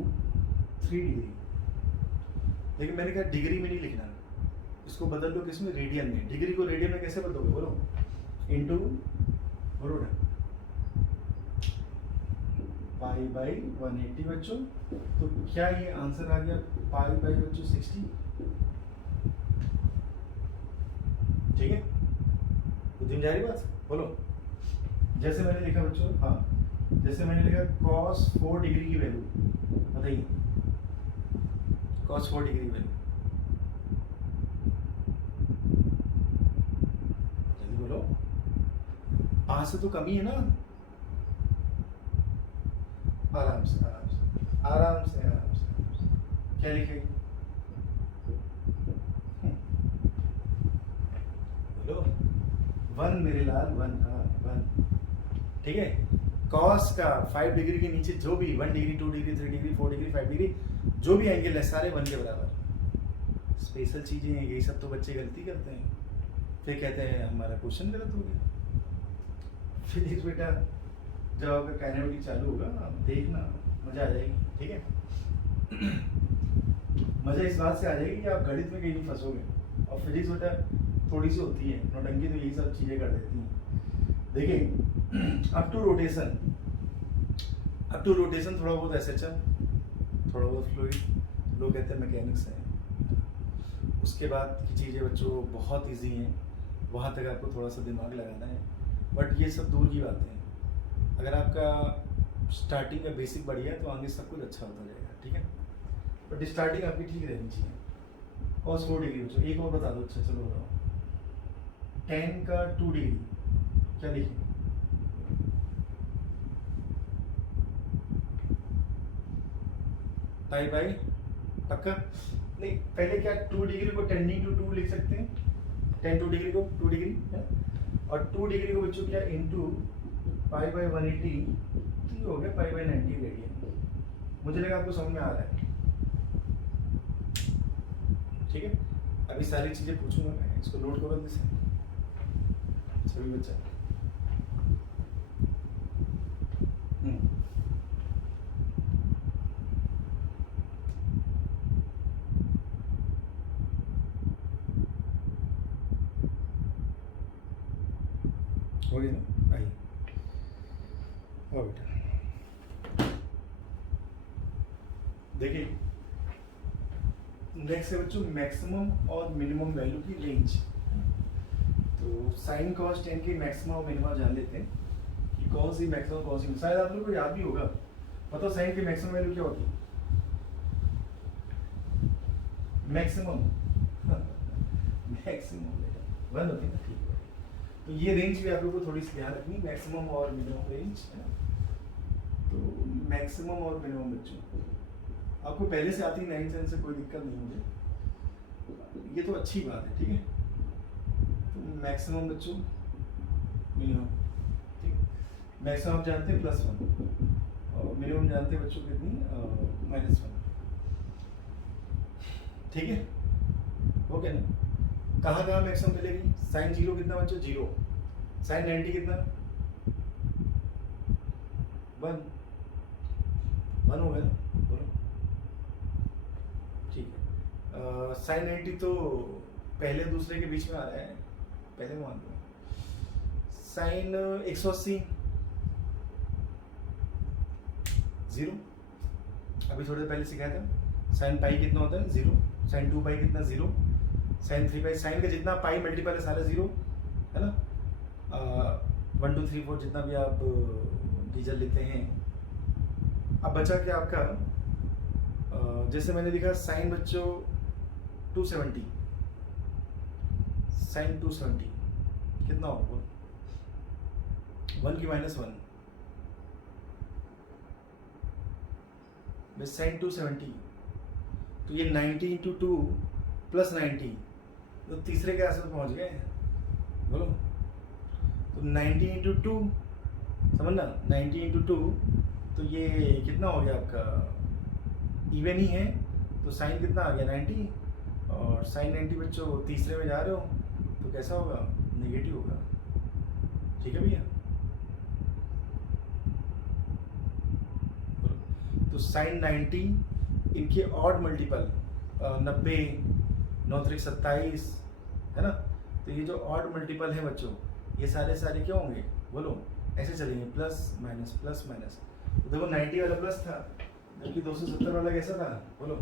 3 डिग्री, लेकिन मैंने कहा डिग्री में नहीं लिखना, इसको बदल लो किसमें? रेडियन में। डिग्री को रेडियन में कैसे बदलोगे? बोलो, इनटू, बोलो ना, पाई बाई 180 बच्चों। तो क्या ये आंसर आ गया? पाई बाई बच्चों 60, ठीक है? बुद्धि में जा रही बात? बोलो, जैसे मैंने लिखा बच्चों, हाँ, जैसे मैंने लिखा cos 4 डिग्री की वैल्यू, बताइए cos 4 डिग्री वैल्यू, जल्दी बोलो, 5 से तो कम ही है ना? आराम से आराम से आराम से आराम से, क्या लिखेगी? बोलो, 1 मेरे लाल, 1, हाँ 1, ठीक है? कॉस का 5 डिग्री के नीचे जो भी 1 degree 2 degree 3 degree 4 degree 5 degree जो भी एंगल है, सारे 1 के बराबर। स्पेशल चीजें हैं, यही सब तो बच्चे गलती करते हैं, फिर कहते हैं हमारा क्वेश्चन गलत हो गया। फिजिक्स बेटा जब आपका काइनेमेटिक चालू होगा, आप देखना, मजा आ जाएगी, ठीक है? मजा इस बात से आ जाएगी कि आप गणित में कहीं नहीं फंसोगे। और फिजिक्स बेटा थोड़ी सी होती है नौटंकी, तो यही सब चीजें कर देती हैं। देखिए, अप टू रोटेशन थोड़ा बहुत एसएचएम, थोड़ा बहुत फ्लूइड, लोग कहते हैं मैकेनिक्स है। उसके बाद की चीज़ें बच्चों बहुत इजी हैं, वहाँ तक आपको थोड़ा सा दिमाग लगाना है, बट ये सब दूर की बातें हैं। अगर आपका स्टार्टिंग का बेसिक बढ़िया है तो आगे सब कुछ अच्छा होता जाएगा, ठीक है? बट स्टार्टिंग आपकी ठीक रहनी चाहिए। cos 4 डिग्री बच्चों, एक और बता दो, अच्छा चलो बताओ, tan का 2 डिग्री क्या लिखें? पाई बाई, पक्का? नहीं, पहले क्या 2 डिग्री को टेंडिंग टू 2 लिख सकते हैं, tan 2 डिग्री को 2 डिग्री है, और 2 डिग्री को बच्चों क्या इनटू पाई बाई 180, तो ये हो गया पाई बाई 90 रेडियन। मुझे लगा आपको समझ में आ रहा है, ठीक है? अभी सारी चीजें पूछूंगा मैं, इसको नोट करो जल्दी से सभी बच्चा। हो गया ना? आइए, हो बेटा, देखिए नेक्स्ट है बच्चों मैक्सिमम और मिनिमम वैल्यू की रेंज। तो साइन कॉस टेन की मैक्सिमम और मिनिमम जान लेते हैं कि कौन सी मैक्सिमम कौन सी, शायद आप लोग को याद भी होगा। मतलब साइन की मैक्सिमम वैल्यू क्या होती है? मैक्सिमम मैक्सिमम वन होती है ना, ठीक है। तो ये रेंज भी आप लोग को थोड़ी सी ध्यान रखनी, मैक्सिमम और मिनिमम रेंज है ना। तो मैक्सिमम और मिनिमम बच्चों आपको पहले से आती है 9th सेंस से, कोई दिक्कत नहीं होगी, ये तो अच्छी बात है, ठीक है। तो मैक्सिमम बच्चों, मिनिमम, ठीक है। मैक्सिमम आप जानते हैं +1 और मिनिमम जानते हैं बच्चों कितनी, -1, ठीक है। ओके ना। कहाँ कहाँ मैक्सिमम मिलेगी? साइन 0 कितना बच्चों? 0। साइन 90 कितना? 1 हो गया ना, बोलो, ठीक है। साइन 90 तो पहले दूसरे के बीच में आ रहा है, पहले मान लो। साइन 180 0, अभी थोड़े पहले सिखाया था। साइन पाई कितना होता है? 0। साइन 2 पाई कितना? 0। साइन 3 पाई, साइन का जितना पाई मल्टीपल है सारा 0, है ना। 1 2 3 4 जितना भी आप डीजल लेते हैं। अब बचा क्या आपका, जैसे मैंने लिखा साइन बच्चों 270, साइन 270 कितना होगा? 1 की -1, बस साइन 270, तो ये 90 × 2 + 90, तो तीसरे के आसपास पहुंच गए, बोलो। तो 90 × 2 समझना, 90 × 2, तो ये कितना हो गया आपका? इवन ही है, तो साइन कितना आ गया? 90, और साइन 90 बच्चों तीसरे में जा रहे हो तो कैसा होगा? नेगेटिव होगा, ठीक है भैया। तो साइन 90 इनके ऑड मल्टीपल 90, 9 3 27, है ना। तो ये जो ऑड मल्टीपल है बच्चों, ये सारे क्या होंगे? बोलो, ऐसे चलेंगे, प्लस माइनस प्लस माइनस। तो देखो 90 वाला प्लस था, जबकि 270 वाला कैसा था? बोलो,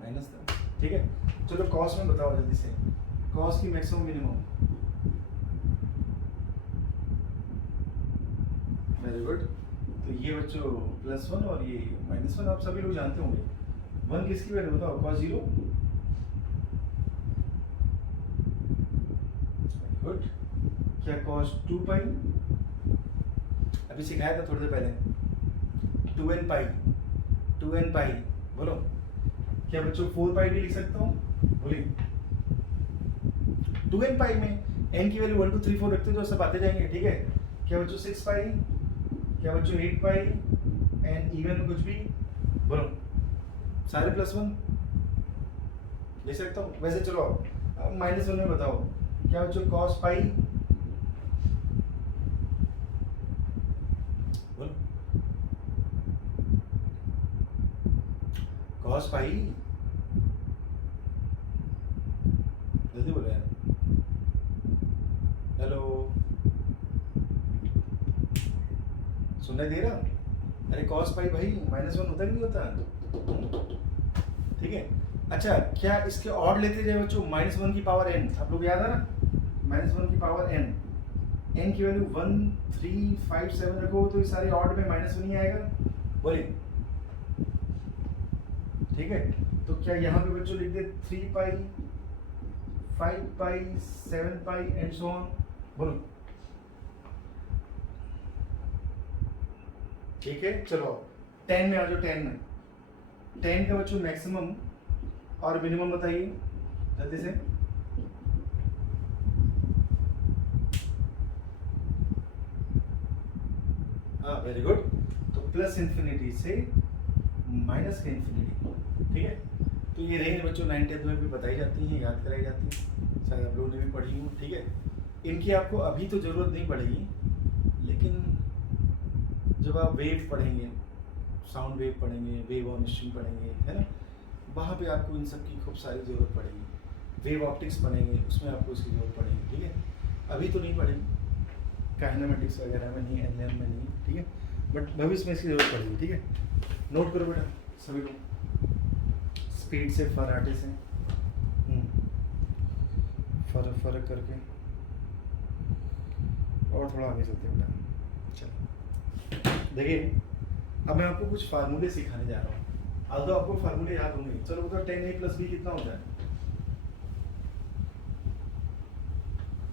माइनस था, ठीक है। चलो कॉस में बताओ जल्दी से, कॉस की मैक्सिमम मिनिमम। Very good. तो ये बच्चों +1 और ये -1 आप सभी लोग जानते होंगे। 1 किसकी वैल्यू बताओ? cos 0। गुड। क्या cos 2 पाई? अभी सिखाया था थोड़ी देर पहले, 2n पाई, 2n पाई, बोलो। क्या बच्चों 4 पाई भी लिख सकता हूँ? बोलिए। 2n पाई में n की वैल्यू 1 2 3 4 रखते हो तो सब आते जाएंगे, ठीक है। क्या बच्चों 6 पाई? क्या बच्चों 8 पाई? एंड इवन में कुछ भी, बोलो, सारे +1 ले सकता हूँ। वैसे चलो अब -1 में बताओ, क्या बच्चों cos पाई? बोलो, cos पाई, जल्दी बोलो यार। हेलो, सुनाई दे रहा? अरे cos पाई भाई -1 होता नहीं होता, ठीक है। अच्छा, क्या इसके ऑड लेते जाए बच्चों? -1 की पावर n, आप लोग याद है ना, -1 की पावर n, n की वैल्यू 1 3 5 7 रखो तो ये सारे ऑड में -1 ही आएगा, बोलिए, ठीक है। तो क्या यहाँ पे बच्चों लिख दे 3 पाई 5 पाई 7 पाई एंड सो ऑन, बोलो, ठीक है। चलो 10 में आ जाओ, 10 में, 10 का बच्चों मैक्सिमम और मिनिमम बताइए जल्दी से। हाँ, वेरी गुड। तो +∞ से -∞, ठीक है। तो ये रेंज बच्चों 9th 10th में भी बताई जाती हैं, याद कराई जाती है, शायद आप लोगों ने भी पढ़ी हो, ठीक है। इनकी आपको अभी तो ज़रूरत नहीं पड़ेगी, लेकिन जब आप वेव पढ़ेंगे, साउंड वेव पढ़ेंगे, वेव ऑन स्ट्रिंग पढ़ेंगे, है ना, वहाँ पे आपको इन सब की खूब सारी ज़रूरत पड़ेगी। वेव ऑप्टिक्स पढ़ेंगे, उसमें आपको इसकी ज़रूरत पड़ेगी, ठीक है। अभी तो नहीं पढ़ेगी, काइनेमेटिक्स वगैरह में नहीं, एनएम में नहीं, ठीक है, बट भविष्य में इसकी ज़रूरत पड़ेगी, ठीक है। नोट करो बेटा सभी लोग, स्पीड से, फराटे से। फर्क फर्क करके और थोड़ा आगे चलते हैं बेटा। चलो देखिए, अब मैं आपको कुछ फार्मूले सिखाने जा रहा हूँ। आज तो आपको फार्मूले याद होंगे। चलो बताओ 10a + b कितना होता है?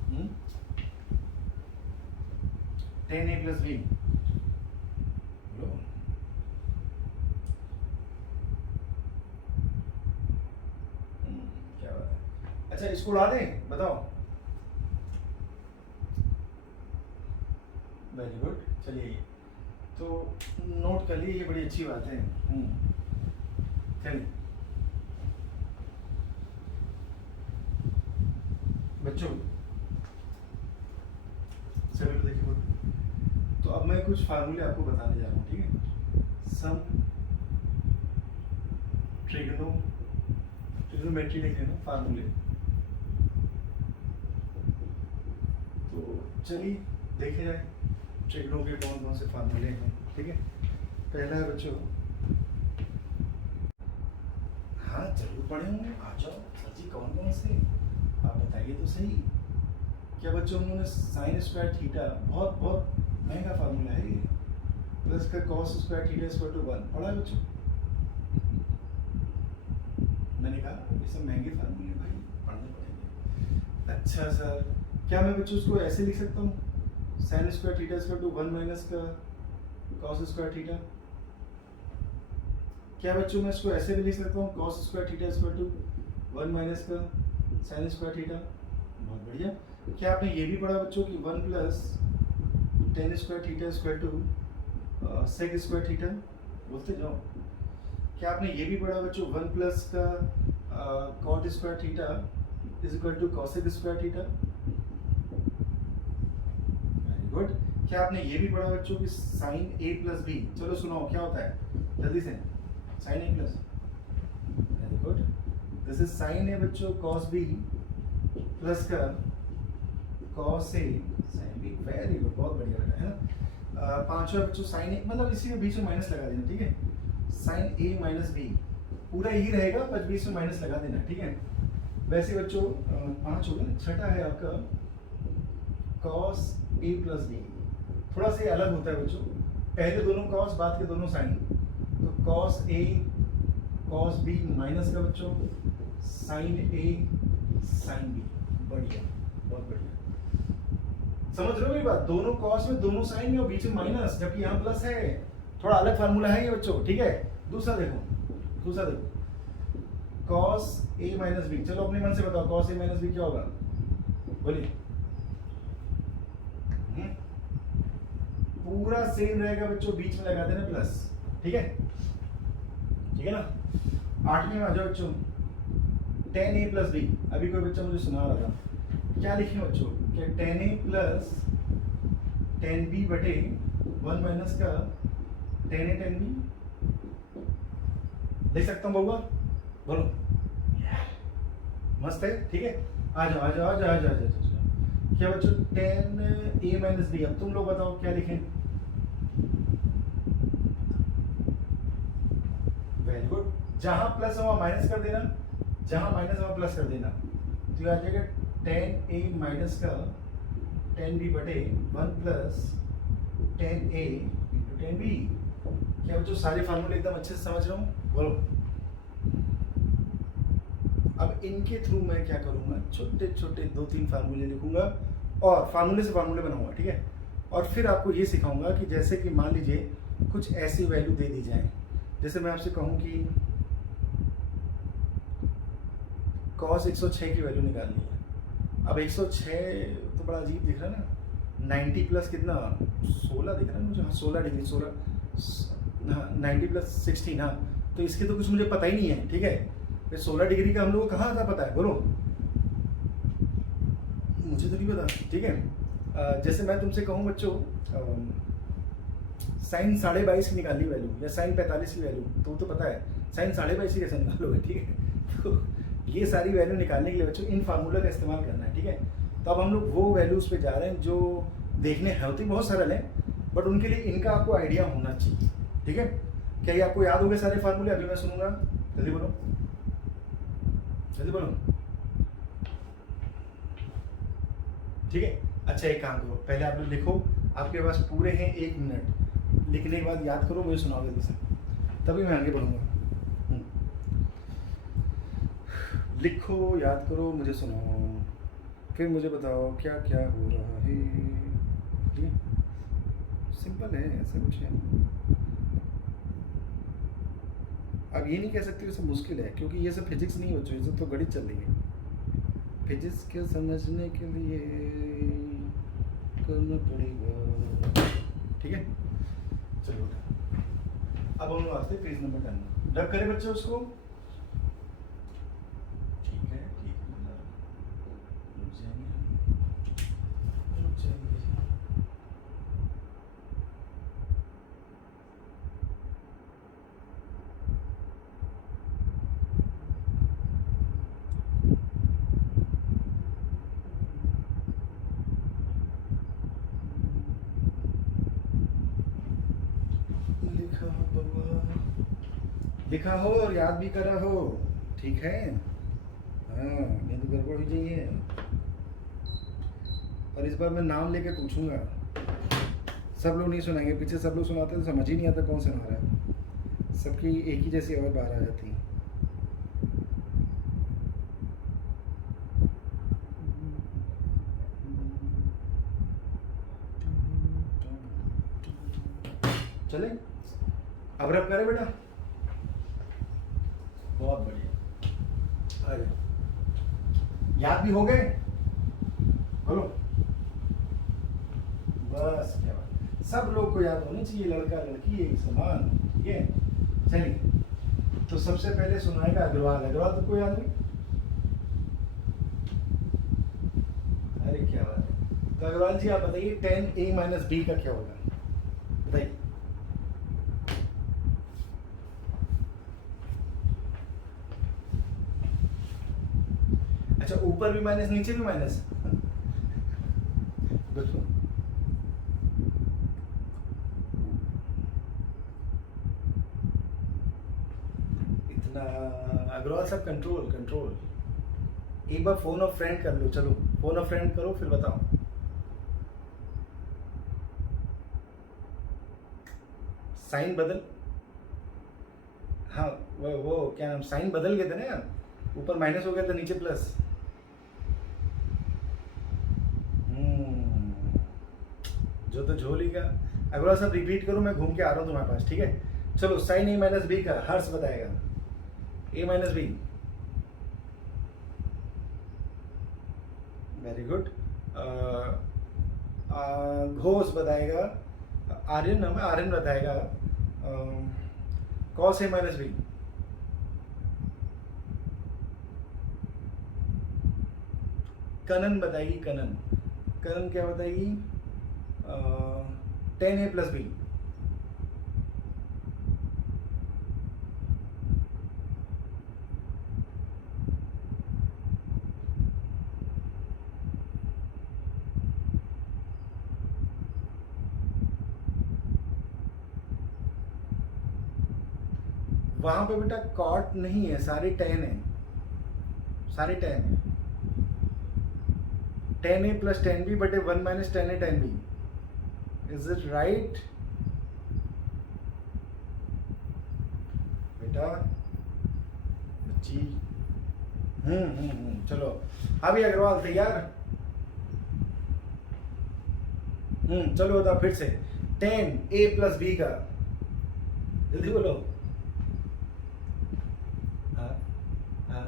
हुँ? 10a + b बोलो। क्या बात है। अच्छा, इसको उड़ा दें, बताओ। Very good. चलिए, तो नोट कर लिए, ये बड़ी अच्छी बात है। चलिए बच्चों, सभी लोग देखिए बोलो। तो अब मैं कुछ फार्मूले आपको बताने जा रहा हूँ, ठीक है? सम ट्रिग्नोमेट्री लिख लेना फार्मूले। तो चलिए देखे जाए ट्रिग्नो के कौन कौन से फार्मूले हैं, ठीक है? पहला है बच्चों, हाँ जरूर पढ़े होंगे, आ जाओ सर जी, कौन कौन से आप बताइए तो सही। क्या बच्चों, उन्होंने साइन स्क्वायर थीटा, बहुत बहुत महंगा फार्मूला है ये, प्लस का cos square theta equal to 1 पढ़ा है बच्चों? मैंने कहा ये सब महंगे फार्मूले भाई, पढ़ने पड़ेंगे। अच्छा सर, क्या मैं बच्चों उसको ऐसे लिख सकता हूँ, sine square theta equal to 1 minus का कॉस स्क्वायर थीटा? क्या बच्चों मैं इसको ऐसे भी लिख सकता हूँ, cos square theta equal to 1 minus का साइन स्क्वायर थीटा? बहुत बढ़िया। क्या आपने ये भी पढ़ा बच्चों कि 1 plus tan square theta equal to sec square theta? बोलते जाओ। क्या आपने ये भी पढ़ा बच्चों 1 प्लस का cot square theta is equal to cosec square theta? Very good. क्या आपने ये भी पढ़ा बच्चों कि साइन a + b, चलो सुनाओ क्या होता है जल्दी से, sine a plus, very good, this is sine a बच्चों कॉस b प्लस का cos a sine b, very good, बहुत बढ़िया बेटा, है ना? पांचवा बच्चों साइन a, मतलब इसी के बीच में माइनस लगा देना, ठीक है? साइन a माइनस b पूरा यही रहेगा, बस बीच में माइनस लगा देना, ठीक है? वैसे बच्चों 5 हो गया ना। छठा है आपका कॉस a + b, थोड़ा सा अलग होता है बच्चों, पहले दोनों कॉस, बाद के दोनों साइन, तो cos a cos b minus का बच्चों साइन a साइन b, बढ़िया, बहुत बढ़िया। समझ रहे हो ये बात? दोनों कॉस में दोनों साइन में और बीच में माइनस, जबकि यहाँ प्लस है। थोड़ा अलग फार्मूला है ये बच्चों, ठीक है? दूसरा देखो, कॉस a माइनस b, चलो अपने मन से बताओ कॉस a माइनस b क्या होगा, बोलिए। पूरा सेम रहेगा बच्चों, बीच में लगा देना प्लस, ठीक है? ठीक है ना? 8वें में आ जाओ बच्चों, 10a + b। अभी कोई बच्चा मुझे सुना रहा था, क्या लिखे बच्चों कि 10a + 10b बटे 1 माइनस का 10a 10b, देख सकता हूँ बउआ, बोलो। मस्त है, ठीक है? आ जाओ। क्या बच्चों 10a - b, अब तुम लोग बताओ क्या लिखें? वेरी गुड, जहां प्लस है वहां माइनस कर देना, जहां माइनस है वहां प्लस कर देना, तो आ जाएगा 10a माइनस का 10b बटे 1 प्लस 10a × 10b। क्या बच्चों सारे फार्मूले एकदम अच्छे से समझ रहा हूँ, बोलो। अब इनके थ्रू मैं क्या करूंगा, छोटे छोटे 2-3 फार्मूले लिखूंगा और फार्मूले से फार्मूले बनाऊंगा, ठीक है? और फिर आपको ये सिखाऊंगा कि जैसे कि मान लीजिए कुछ ऐसी वैल्यू दे दी जाए, जैसे मैं आपसे कहूं कि cos 106 की वैल्यू निकालनी है। अब 106 तो बड़ा अजीब दिख रहा है ना, 90 प्लस कितना, 16 दिख रहा है मुझे, हाँ 16 डिग्री, 16, हाँ 90 + 16, हाँ, तो इसके तो कुछ मुझे पता ही नहीं है, ठीक है? फिर 16 डिग्री का हम लोग को कहाँ था पता है, बोलो। मुझे तो नहीं पता, ठीक है? जैसे मैं तुमसे कहूँ बच्चों साइन 22.5 की निकाली वैल्यू या साइन 45 की वैल्यू, तो पता है साइन 22.5 की कैसे निकालोगे, ठीक है? तो ये सारी वैल्यू निकालने के लिए बच्चों इन फार्मूला का इस्तेमाल करना है, ठीक है? तो अब हम लोग वो वैल्यूज पे जा रहे हैं जो देखने होती बहुत सरल है, बट उनके लिए इनका आपको आइडिया होना चाहिए, ठीक है? क्या ये आपको याद हो गए सारे फार्मूले? अभी मैं सुनूंगा, जल्दी बोलो। ठीक है। अच्छा एक काम करो, पहले आप लोग लिखो, आपके पास पूरे हैं 1 मिनट, लिखने के बाद याद करो, मुझे सुनाओ जल्दी से, तभी मैं आगे बढ़ूँगा। लिखो, याद करो, मुझे सुनाओ, फिर मुझे बताओ क्या क्या हो रहा है। ठीक है, सिंपल है, ऐसा कुछ है। अब ये नहीं कह सकते ये सब मुश्किल है, क्योंकि ये सब फिजिक्स नहीं बच्चों, ये सब तो गणित चल रही है। फिजिक्स को समझने के लिए करना पड़ेगा। ठीक है, चलो अब हम आते हैं पेज नंबर 10। रब करें बच्चों उसको। ठीक है ठीक है, रुक जाएंगे रुक जाएंगे। लिखा हो और याद भी करा हो, ठीक है। हाँ, नहीं तो गड़बड़ हो जाइए। और इस बार मैं नाम लेके पूछूंगा, सब लोग नहीं सुनाएंगे, पीछे सब लोग सुनाते तो समझ ही नहीं आता कौन सुना रहा है, सबकी एक ही जैसी आवाज़ बाहर आ जाती। चले अब रब करें बेटा। बहुत बढ़िया, अरे याद भी हो गए, बोलो बस, क्या बात, सब लोग को याद होनी चाहिए, लड़का लड़की एक समान। ठीक है, चलिए तो सबसे पहले सुनाएगा अग्रवाल। अग्रवाल तो कोई याद नहीं, अरे क्या बात है। तो अग्रवाल जी आप बताइए 10a - b का क्या होगा, बताइए। अच्छा, ऊपर भी माइनस नीचे भी माइनस, बिल्कुल। इतना अग्रवाल साहब, कंट्रोल कंट्रोल। एक बार फोन ऑफ फ्रेंड कर लो, चलो फोन ऑफ फ्रेंड करो फिर बताओ। साइन बदल, हाँ वो क्या नाम, साइन बदल गए थे ना यार, ऊपर माइनस हो गया था नीचे प्लस। जो तो झोली का। अगला सब रिपीट करो, मैं घूम के आ रहा हूँ तुम्हारे पास, ठीक है। चलो साइन a - b का हर्ष बताएगा, a - b। Very good. Ghosh बताएगा, आर्यन नाम है, आर्यन बताएगा cos a - b। कनन बताएगी, कनन, कनन क्या बताएगी, 10a + b। वहां पे बेटा कॉट नहीं है, सारे 10 है, सारे 10 है। 10a + 10b बटे 1 - 10a 10b। Is it right बेटा, बच्ची? चलो अभी अग्रवाल तैयार। चलो बताओ फिर से, 10a + b का, जल्दी बोलो। हाँ हाँ,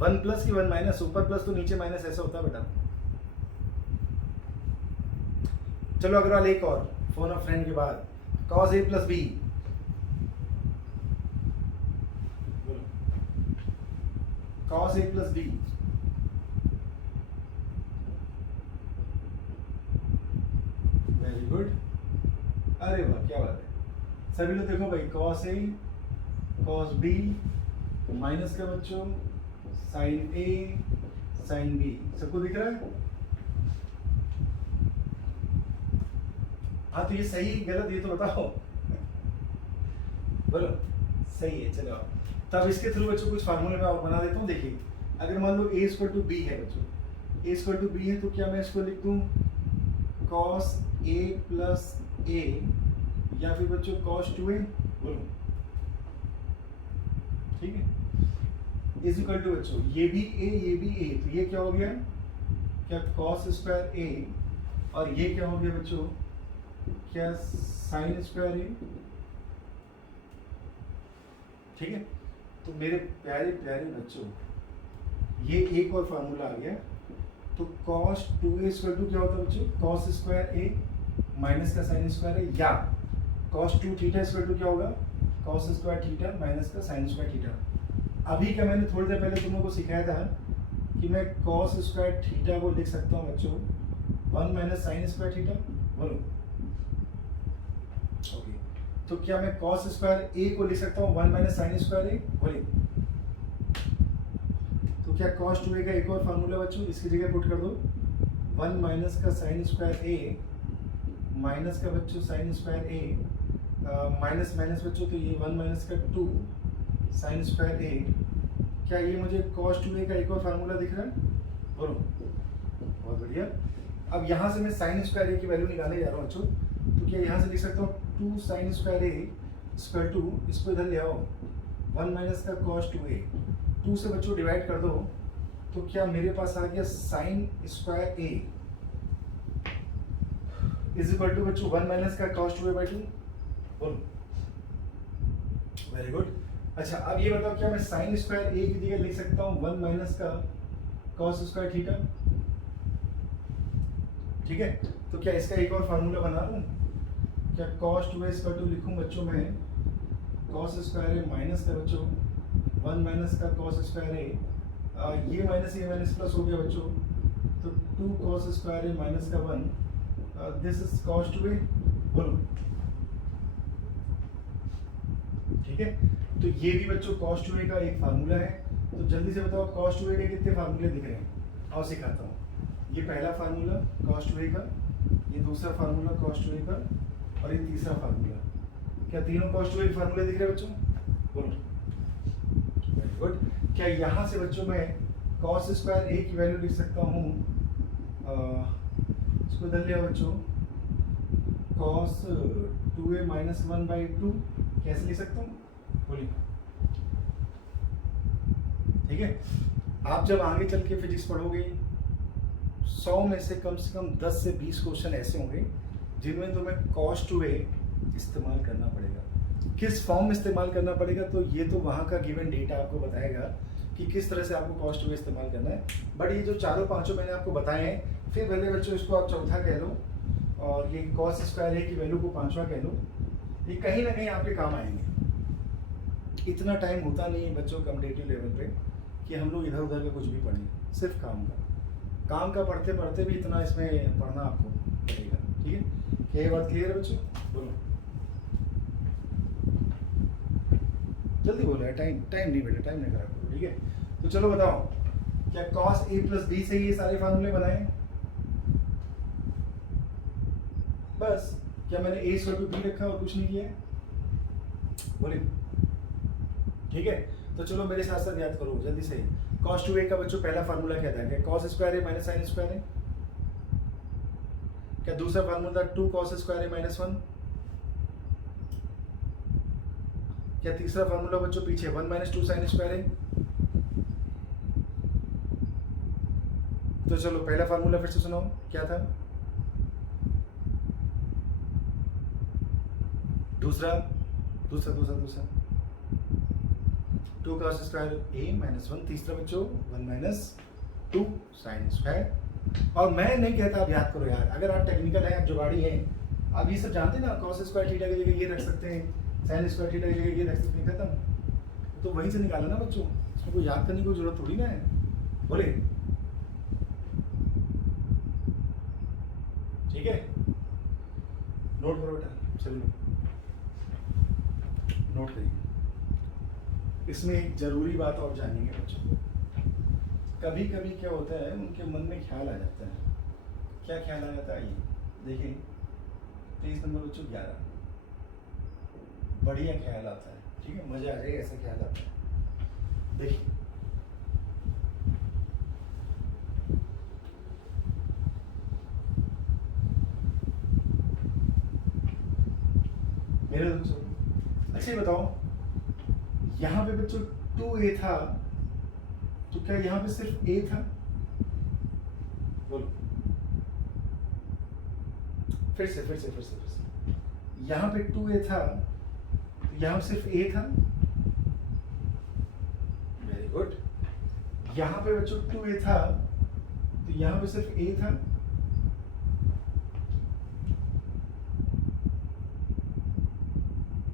1 प्लस की 1 माइनस, ऊपर प्लस तो नीचे माइनस, ऐसा होता है बेटा। चलो अग्रवाल एक और, फोन ऑफ फ्रेंड के बाद, cos a + b। cos a + b। Very good, अरे वाह क्या बात है। सभी लोग देखो भाई, cos a cos b minus का बच्चों sin a sin b, सबको दिख रहा है? हाँ तो ये सही गलत ये तो बताओ, बोलो सही है। चलो तब इसके थ्रू बच्चों कुछ फार्मूले में और बना देता हूँ। देखिए अगर मान लो a = b है बच्चों, ए इक्वल टू बी है तो क्या मैं इसको लिख दूं cos a प्लस ए या फिर बच्चों cos 2a, बोलो ठीक है। इज इक्वल टू बच्चों ये भी a तो ये क्या हो गया, क्या cos स्क्वायर a और ये क्या हो गया बच्चों, क्या sin स्क्वायर a, ठीक है। तो मेरे प्यारे प्यारे बच्चों ये एक और फार्मूला आ गया, तो cos 2a इक्वल टू क्या होता है बच्चों, cos स्क्वायर a माइनस का sin स्क्वायर a, या cos 2 थीटा इक्वल टू क्या होगा, cos स्क्वायर थीटा माइनस का sin स्क्वायर थीटा। अभी क्या मैंने थोड़ी देर पहले तुम लोगों को सिखाया था कि मैं cos स्क्वायर थीटा को लिख सकता हूँ बच्चों 1 माइनस sin स्क्वायर थीटा, बोलो ओके। तो क्या मैं cos स्क्वायर a को लिख सकता हूँ 1 माइनस sin स्क्वायर a, बोलिए। तो क्या cos 2a का एक और फार्मूला बच्चों, इसकी जगह पुट कर दो 1 माइनस का sin स्क्वायर a माइनस का बच्चों sin square a minus minus बच्चों, तो ये 1 माइनस का 2 sin स्क्वायर a। क्या ये मुझे cos 2a का एक और फार्मूला दिख रहा है, बोलो बहुत बढ़िया। अब यहाँ से मैं sin स्क्वायर a की वैल्यू निकालने जा रहा हूँ बच्चों, तो क्या यहाँ से लिख सकता हूँ 2 sin square a equal to, इसको इधर ले आओ 1 माइनस का cos 2a, 2 से बच्चों डिवाइड कर दो, तो क्या मेरे पास आ गया sin square a is equal to बच्चों 1 माइनस का cos 2a बाई 2, बोलो वेरी गुड। अच्छा अब ये बताओ क्या मैं sin स्क्वायर a की जगह लिख सकता हूँ 1 माइनस का cos स्क्वायर थीटा, ठीक है। तो क्या इसका एक और फार्मूला बना लूं, क्या cos 2a इक्वल टू लिखूं बच्चों मैं cos स्क्वायर a माइनस का बच्चों 1 माइनस का cos स्क्वायर a, ये माइनस प्लस हो गया बच्चों, तो 2 cos स्क्वायर a माइनस का 1, दिस इज cos 2a, बोलो ठीक है। तो ये भी बच्चों cos 2a का एक फार्मूला है। तो जल्दी से बताओ cos 2a के कितने फार्मूले दिख रहे हैं, आओ सिखाता हूँ। ये पहला फार्मूला cos 2a का, ये दूसरा फार्मूला cos 2a का, और ये तीसरा फार्मूला, क्या तीनों cos 2a के फार्मूले दिख रहे हैं बच्चों, बोलो वेरी गुड। क्या यहाँ से बच्चों मैं cos स्क्वायर a की वैल्यू लिख सकता हूँ, इसको इधर लिया बच्चों cos 2a माइनस 1 बाई 2, कैसे लिख सकता हूँ, बोलिए ठीक है। आप जब आगे चल के फिजिक्स पढ़ोगे 100 में से कम 10 से 20 क्वेश्चन ऐसे होंगे जिनमें तुम्हें cos 2a इस्तेमाल करना पड़ेगा। किस फॉर्म में इस्तेमाल करना पड़ेगा, तो ये तो वहाँ का गिवन डेटा आपको बताएगा कि किस तरह से आपको cos 2a इस्तेमाल करना है। बट ये जो चारों पांचों मैंने आपको बताए हैं, फिर भले बच्चों इसको आप चौथा कह लो और ये cos स्क्वायर a की वैल्यू को पांचवा कह लो, ये कहीं ना कहीं आपके काम आएंगे। इतना टाइम होता नहीं है बच्चों कॉम्पिटिटिव लेवल पे कि हम लोग इधर उधर का कुछ भी पढ़ें, सिर्फ काम का पढ़ते पढ़ते भी इतना इसमें पढ़ना आपको पड़ेगा, ठीक है। क्या ये बात क्लियर है बच्चों, बोलो जल्दी बोलो, टाइम नहीं बेटा, टाइम नहीं खराब करो, ठीक है। तो चलो बताओ क्या cos a प्लस b से ये सारे फार्मूले बनाए, बस क्या मैंने a इक्वल टू b रखा और कुछ नहीं किया, बोलिए ठीक है। तो चलो मेरे साथ साथ याद करो जल्दी से। cos 2a का बच्चों पहला फार्मूला क्या था, क्या cos square a minus sin square a, क्या दूसरा formula 2 cos square a minus 1, क्या तीसरा फार्मूला बच्चों पीछे 1 माइनस 2 sin स्क्वायर a। तो चलो पहला फार्मूला फिर से सुनाओ क्या था, दूसरा 2 cos स्क्वायर a माइनस 1, तीसरा बच्चों 1 माइनस 2 sin स्क्वायर। और मैं नहीं कहता आप याद करो यार, अगर आप टेक्निकल हैं, आप जुगाड़ी हैं, आप ये सब जानते हैं ना, cos स्क्वायर थीटा की जगह ये रख सकते हैं, sin स्क्वायर थीटा की जगह ये रख सकते हैं, खत्म। तो वहीं से निकाला ना बच्चों, इसमें कोई याद करने की कोई जरूरत थोड़ी ना है, बोले ठीक है। नोट करो बेटा, चलो नोट करिए। इसमें एक जरूरी बात और जानेंगे बच्चों को, कभी कभी क्या होता है उनके मन में ख्याल आ जाता है, क्या ख्याल आ जाता है, ये देखिए 23 नंबर बच्चों 11, बढ़िया ख्याल आता है, ठीक है, मजा आ जाएगा, ऐसा ख्याल आता है। देखिए मेरे अच्छा ये बताओ, यहाँ पे बच्चों 2a था, तो क्या यहाँ पे सिर्फ a था? बोलो, फिर से यहाँ पे 2a था, तो यहाँ पे सिर्फ a था। Very good. यहाँ पे बच्चों 2a था, तो यहाँ पे सिर्फ a था।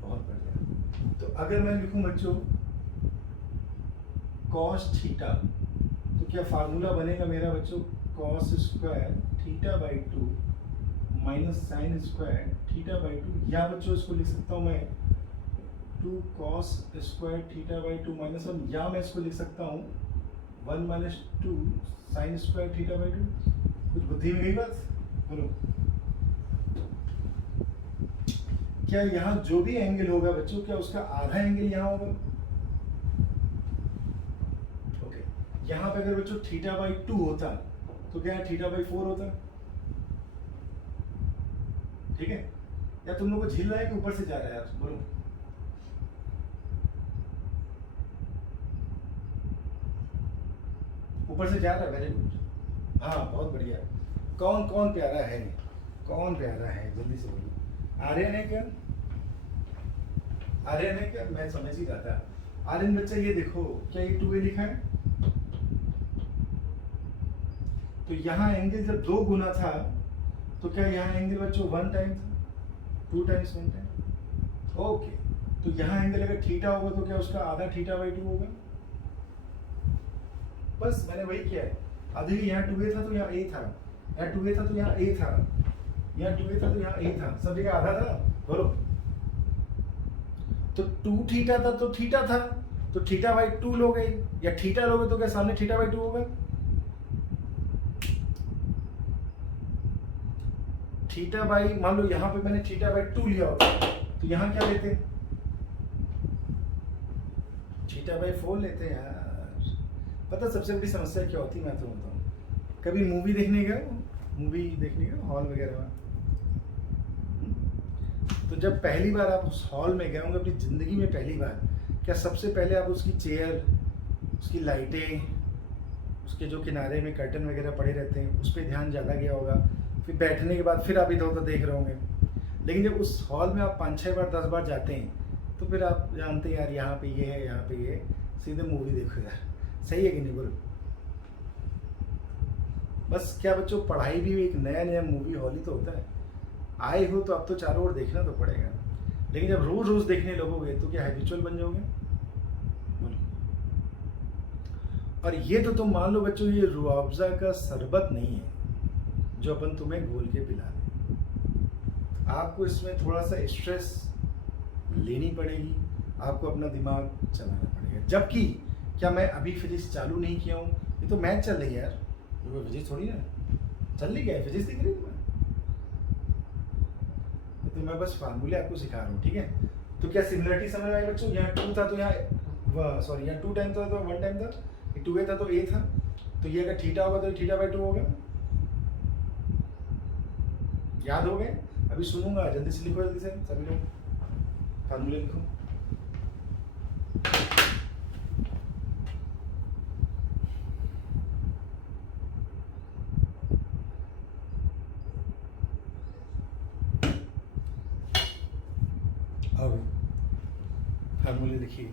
बहुत बढ़िया। तो अगर मैं लिखूं बच्चों cos थीटा, तो क्या फार्मूला बनेगा मेरा बच्चों cos square theta by 2 minus sign square theta by 2, या बच्चों इसको लिख सकता हूँ मैं 2 cos square theta by 2 minus 1, या मैं इसको लिख सकता हूँ 1 minus 2 sign square theta by 2। कुछ बुद्धि में गई बात? बोलो, क्या यहाँ जो भी एंगल होगा बच्चों, क्या उसका आधा एंगल यहाँ होगा? ओके, यहाँ पे अगर बच्चों थीटा बाई 2 होता, तो क्या थीटा बाई 4 होता? ठीक है? या तुम लोग को झील रहा है कि ऊपर से जा रहा है यार? बोलो, ऊपर से जा रहा है। वेरी गुड, हाँ बहुत बढ़िया। कौन कौन प्यारा है? कौन प्यारा है? जल्दी से बोलो। आर्यन है क्या? आर्यन है क्या? मैं समझ ही रहा था। आर्यन बच्चा ये देखो, क्या ये 2a लिखा है? तो यहाँ एंगल जब 2 गुना था, तो क्या यहाँ एंगल बच्चों 1 टाइम था? 2 टाइम्स 1 टाइम। ओके, तो यहाँ एंगल अगर थीटा होगा, तो क्या उसका आधा थीटा बाई 2 होगा? बस मैंने वही किया है। आधे यहाँ 2a था तो यहाँ a था, यहाँ 2a था तो यहाँ a था, यहाँ 2a था तो यहाँ a था, सब जगह आधा था। बोलो, तो 2 थीटा था तो थीटा था, तो थीटा बाई 2 लोगे, या थीटा लोगे तो क्या सामने थीटा बाई 2 होगा? थीटा बाई, मान लो यहाँ पे मैंने थीटा बाई 2 लिया होता, तो यहाँ क्या लेते? थीटा बाई 4 लेते हैं यार। पता सबसे बड़ी समस्या क्या होती है, मैं तो बताऊँ, कभी मूवी देखने गए, मूवी देखने गए हॉल वगैरह में, तो जब पहली बार आप उस हॉल में गए होंगे अपनी ज़िंदगी में पहली बार, क्या सबसे पहले आप उसकी चेयर, उसकी लाइटें, उसके जो किनारे में कर्टन वगैरह पड़े रहते हैं, उस पर ध्यान ज़्यादा गया होगा। फिर बैठने के बाद फिर आप इधर उधर देख रहे होंगे। लेकिन जब उस हॉल में आप 5-6 बार 10 बार जाते हैं, तो फिर आप जानते हैं यार यहाँ पे ये है, यहाँ पे ये है, सीधे मूवी देखो यार। सही है कि नहीं? बोलो। बस क्या बच्चों, पढ़ाई भी एक नया नया मूवी हॉल ही तो होता है। आए हो तो अब तो चारों ओर देखना तो पड़ेगा, लेकिन जब रोज रोज देखने लगोगे तो क्या हैबिचुअल बन जाओगे? बोलो। और ये तो तुम मान लो बच्चों, ये रुआवजा का शरबत नहीं है जो अपन तुम्हें घोल के पिला रहे। आपको इसमें थोड़ा सा स्ट्रेस लेनी पड़ेगी, आपको अपना दिमाग चलाना पड़ेगा। जबकि क्या मैं अभी फिजिक्स चालू नहीं किया हूँ? ये तो मैथ चल रही है यार, ये फिजिक्स थोड़ी ना चल रही है, फिजिक्स दिख रही है। तो मैं बस फार्मूले आपको सिखा रहा हूँ, ठीक है? तो क्या सिमिलरिटी समझ में आई बच्चों? यहाँ 2 था तो यहाँ सॉरी यहाँ 2 टाइम था तो 1 टाइम था, 2a था तो a था, तो ये अगर थीटा होगा तो थीटा बाई 2 होगा। याद हो गए? अभी सुनूंगा, जल्दी से लिखो, जल्दी से सभी लोग फार्मूले लिखो। अब फार्मूले लिखिए।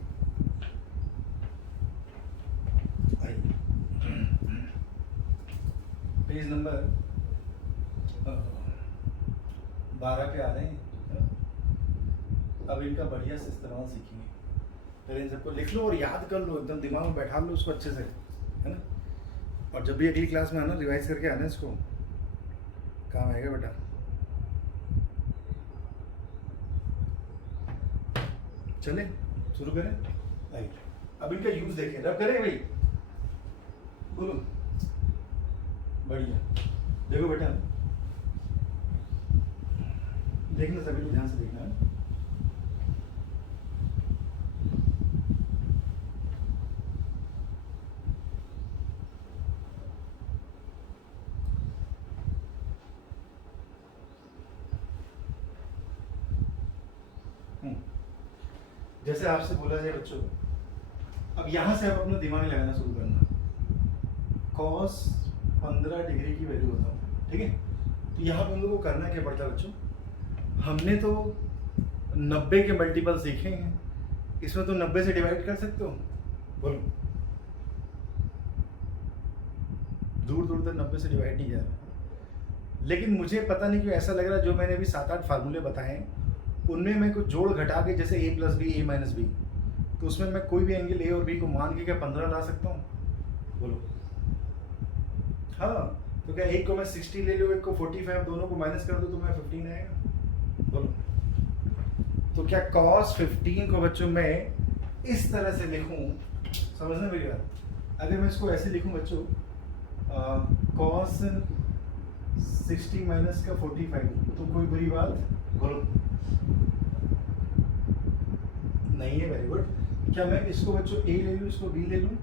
पेज नंबर 12 पे आ रहे हैं। अब इनका बढ़िया से इस्तेमाल सीखेंगे। पहले इन सबको लिख लो और याद कर लो, एकदम दिमाग में बैठा लो उसको अच्छे से, है ना? और जब भी अगली क्लास में आना, रिवाइज करके आना, इसको काम आएगा बेटा। चले शुरू करें। राइट, अब इनका यूज देखें, रब करें भाई, बोलो। बढ़िया, देखो बेटा, देखना सभी लोग ध्यान से देखना है। जैसे आपसे बोला जाए बच्चों, अब यहाँ से आप अपना दिमाग लगाना शुरू करना। कॉस 15 डिग्री की वैल्यू बताओ, ठीक है। तो यहाँ पर हम लोग को करना क्या पड़ता है बच्चों, हमने तो 90 के मल्टीपल सीखे हैं, इसमें तो 90 से डिवाइड कर सकते हो, बोलो। दूर दूर तक 90 से डिवाइड नहीं जा रहा, लेकिन मुझे पता नहीं क्यों ऐसा लग रहा है जो मैंने अभी 7-8 फार्मूले बताए हैं उनमें मैं कुछ जोड़ घटा के, जैसे a + b a - b, तो उसमें मैं कोई भी एंगल a और b को मान के क्या 15 ला सकता हूँ, बोलो। हाँ, तो क्या एक को मैं 60 ले लूँ, एक को 45, दोनों को माइनस कर दूँ तो मैं 15 आएगा, बोलो। तो क्या cos 15 को बच्चों मैं इस तरह से लिखूं, समझना मेरी बात। अगर मैं इसको ऐसे लिखूं बच्चों, cos 60 माइनस का 45, तो कोई बुरी बात, बोलो, नहीं है। Very good. क्या मैं इसको बच्चों a ले लूं, इसको b ले लूं?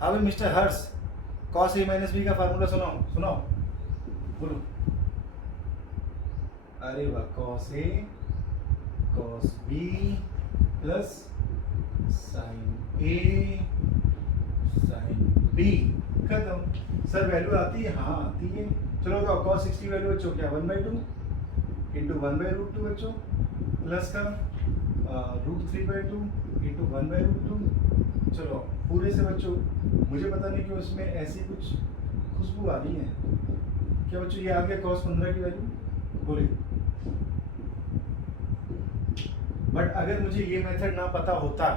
हाँ भाई mister Harsh, cos a - b का फार्मूला सुनाओ सुनाओ, बोलो। अरे वाह, cos a cos b plus sin a sin b, खत्म। सर वैल्यू आती है? हाँ आती है। चलो तो cos 60 वैल्यू बच्चों क्या 1/2 इंटू 1/√2 बच्चों, प्लस का √3/2 इंटू 1/√2। चलो पूरे से बच्चों, मुझे पता नहीं क्यों इसमें ऐसी कुछ खुशबू आ रही है। क्या बच्चों ये आ गया cos 15 की वैल्यू, बोलिए। बट अगर मुझे ये मेथड ना पता होता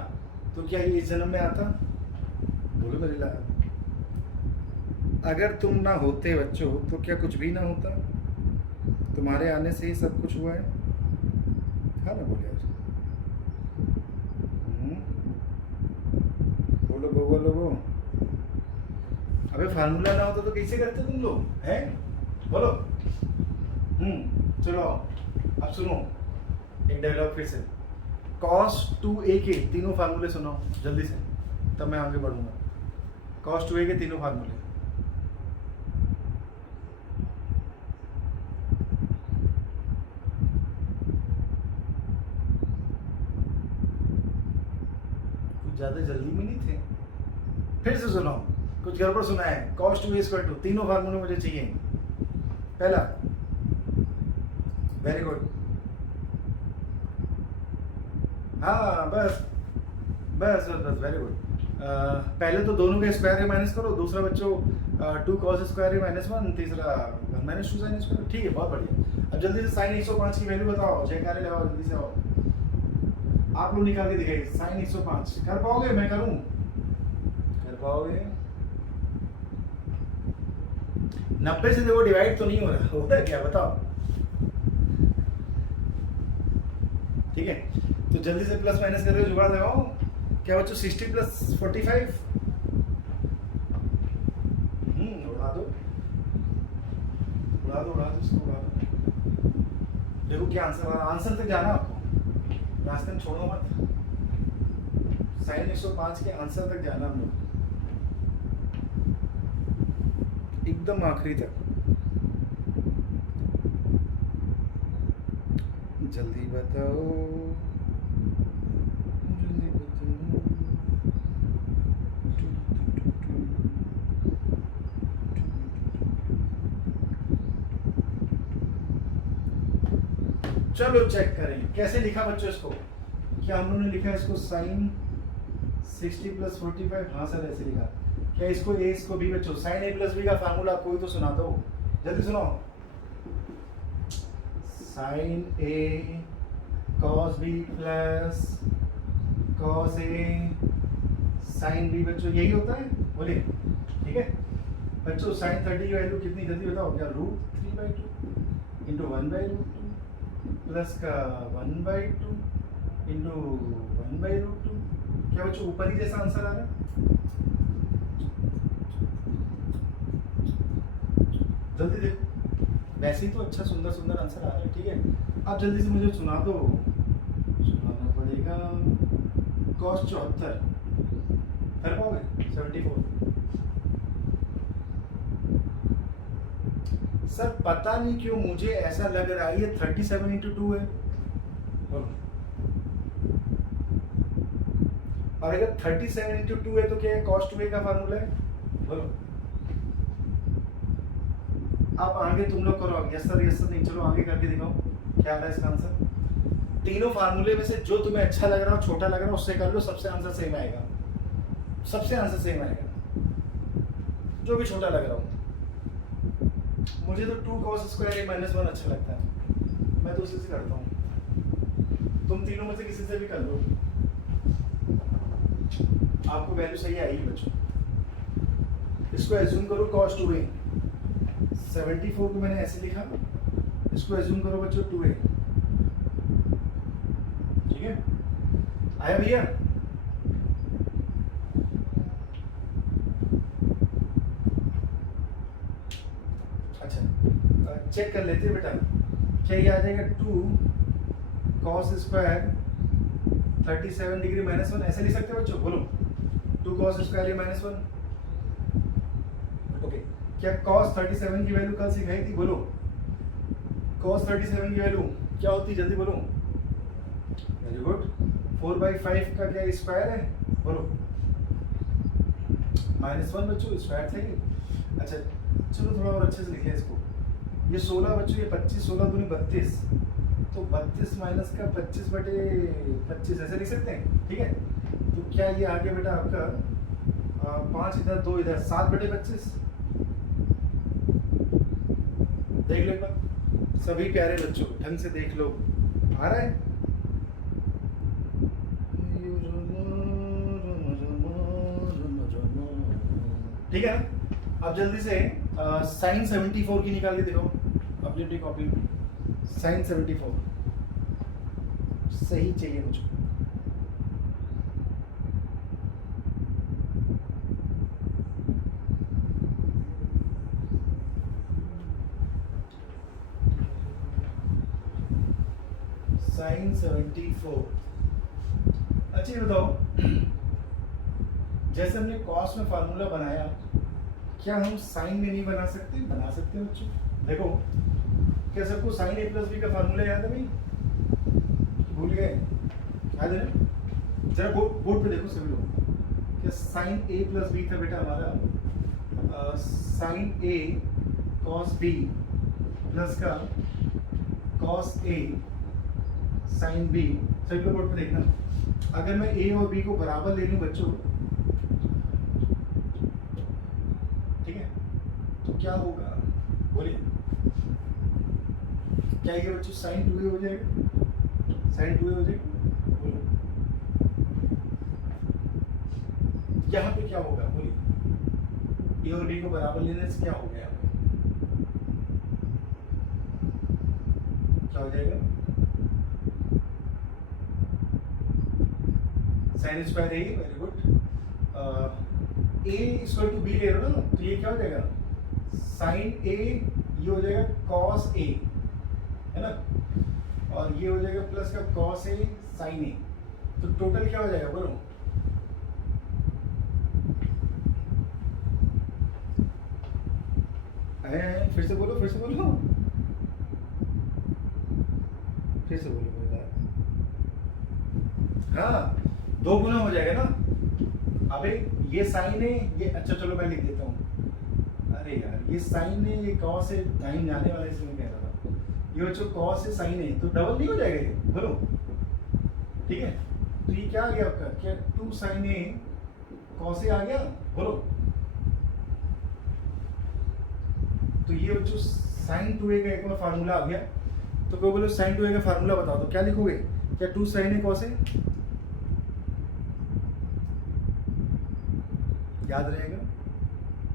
तो क्या ये इस जन्म में आता, बोलो मेरे लाल। अगर तुम ना होते बच्चों तो क्या कुछ भी ना होता, तुम्हारे आने से ही सब कुछ हुआ है, हाँ ना बोले यार, बोलो बोलो लोगो। अबे फार्मूला ना होता तो कैसे करते तुम लोग हैं, बोलो। चलो अब सुनो एक डायलॉग फिर से, cos 2a के तीनों फार्मूले सुनाओ जल्दी से, तब मैं आगे बढ़ूंगा। cos 2a के तीनों फार्मूले, कुछ ज्यादा जल्दी में नहीं थे, फिर से सुनाओ, कुछ गड़बड़ सुना है। cos 2a = तीनों फार्मूले मुझे चाहिए। पहला, वेरी गुड, हाँ बस बस बस बस, वेरी गुड। पहले तो दोनों के स्क्वायर के माइनस करो, दूसरा बच्चों 2 cos स्क्वायर -1, तीसरा 1 - 2 sin स्क्वायर, ठीक है, बहुत बढ़िया। अब जल्दी से sin 105 की वैल्यू बताओ, जयकारे लगाओ जल्दी से, आओ आप लोग निकाल के दिखाइए। sin 105 कर पाओगे? मैं करूं? कर पाओगे? 90 से देखो डिवाइड तो नहीं हो रहा, होता है क्या बताओ, ठीक है। तो जल्दी से प्लस माइनस करके जुगाड़ लगाओ। क्या बच्चों 60 + 45, उड़ा दो उड़ा दो उड़ा दो इसको, उड़ा दो। देखो क्या आंसर आ रहा, आंसर तक जाना आपको, रास्ते में छोड़ो मत। sin 105 के आंसर तक जाना हम लोग, एकदम आखिरी तक। जल्दी बताओ जल्दी बताओ। चलो चेक करें कैसे लिखा बच्चों इसको। क्या हम लोगों ने लिखा इसको sin 60 + 45, हाँ सर ऐसे लिखा। क्या इसको a इसको b बच्चों, sin a + b का फार्मूला कोई तो सुना दो, जल्दी सुनो। sin a cos b plus cos a sin b बच्चों यही होता है, बोलिए, ठीक है बच्चों। sin 30 की वैल्यू कितनी जल्दी बताओ, क्या √3/2 इंटू 1/√2 प्लस का 1/2 इंटू 1/√2। क्या बच्चों ऊपर ही जैसा आंसर आ रहा है, जल्दी देखो, वैसे ही तो अच्छा सुंदर सुंदर आंसर आ रहा है, ठीक है। अब जल्दी से मुझे सुना दो, सुनाना पड़ेगा। cos 74 कर पाओगे? 74 सर पता नहीं क्यों मुझे ऐसा लग रहा है ये 37 × 2 है, बोलो। और अगर 37 इंटू 2 है तो क्या है, cos 2a का फार्मूला है, बोलो। अब आगे तुम लोग करो, यस सर नहीं, चलो आगे करके दिखाओ क्या आ रहा है इसका आंसर। तीनों फार्मूले में से जो तुम्हें अच्छा लग रहा हो, छोटा लग रहा हो, उससे कर लो, सबसे आंसर सेम आएगा, सबसे आंसर सेम आएगा, जो भी छोटा लग रहा हो। मुझे तो 2 cos स्क्वायर a माइनस 1 अच्छा लगता है, मैं तो उसी से करता हूँ। तुम तीनों में से किसी से भी कर लो, आपको वैल्यू सही आएगी बच्चों। इसको एज्यूम करो cos 2a, 74 को मैंने ऐसे लिखा, इसको एज्यूम करो बच्चों 2a, ठीक है, आया भैया। अच्छा चेक कर लेते हैं बेटा, क्या ये आ जाएगा 2 cos स्क्वायर 37 डिग्री माइनस 1, ऐसे लिख सकते हो बच्चों, बोलो 2 cos square a minus 1। Okay, क्या cos 37 की वैल्यू कल सिखाई थी, बोलो cos 37 की वैल्यू क्या होती, जल्दी बोलो। वेरी गुड, 4/5 का क्या स्क्वायर है, बोलो -1 बच्चों, स्क्वायर थे। अच्छा चलो थोड़ा और अच्छे से लिखे इसको, ये 16 बच्चों, ये 25, 16 दूनी 32, तो 32 माइनस का 25/25 ऐसे लिख सकते हैं, ठीक है। तो क्या ये आ गया बेटा आपका 5 इधर 2 इधर 7/25, देख लो एक बार सभी प्यारे बच्चों, ढंग से देख लो, आ रहा है। ठीक है ना, अब जल्दी से साइन 74 की निकाल के देखो अपनी कॉपी में। साइन 74 सही चाहिए मुझे। साइन 74, अच्छा ये बताओ, जैसे हमने कॉस में फार्मूला बनाया, क्या हम साइन में नहीं बना सकते, बना सकते हैं बच्चों। देखो क्या सबको साइन a प्लस बी का फार्मूला याद है भाई, भूल गए, याद है ना, जरा बोर्ड पे देखो सभी लोग, क्या साइन a प्लस बी था बेटा हमारा, sine a cos b plus का कॉस a साइन b, सभी लोग बोर्ड पे देखना। अगर मैं a और b को बराबर ले लूं बच्चों, ठीक है, तो क्या होगा, बोलिए क्या ये बच्चों साइन 2a हो जाएगा, साइन 2a हो जाएगा, बोलो यहाँ पे क्या होगा, बोलिए a और b को बराबर लेने से क्या हो गया, क्या हो जाएगा, sine square a, very good, a equal to b ले रहे हो ना, तो ये क्या हो जाएगा साइन a, ये हो जाएगा cos a, है ना, और ये हो जाएगा प्लस का cos a sin a, तो टोटल क्या हो जाएगा बोलो, फिर से बोलो, फिर से बोलो, फिर से बोलो बेटा, हाँ 2 गुना हो जाएगा ना। अबे ये साइन है, ये अच्छा चलो मैं लिख देता हूँ, अरे यार ये साइन है, ये cos है, टाइम जाने वाला इसमें कह रहा था, ये बच्चों cos है साइन है, तो डबल नहीं हो जाएगा ये, बोलो ठीक है। तो ये क्या आ गया आपका, क्या 2 sin a cos a आ गया, बोलो। तो ये बच्चों sin 2a का एक और फार्मूला आ गया, तो कोई बोलो sin 2a का फार्मूला बताओ, तो क्या लिखोगे, क्या 2 sin a cos a याद रहेगा,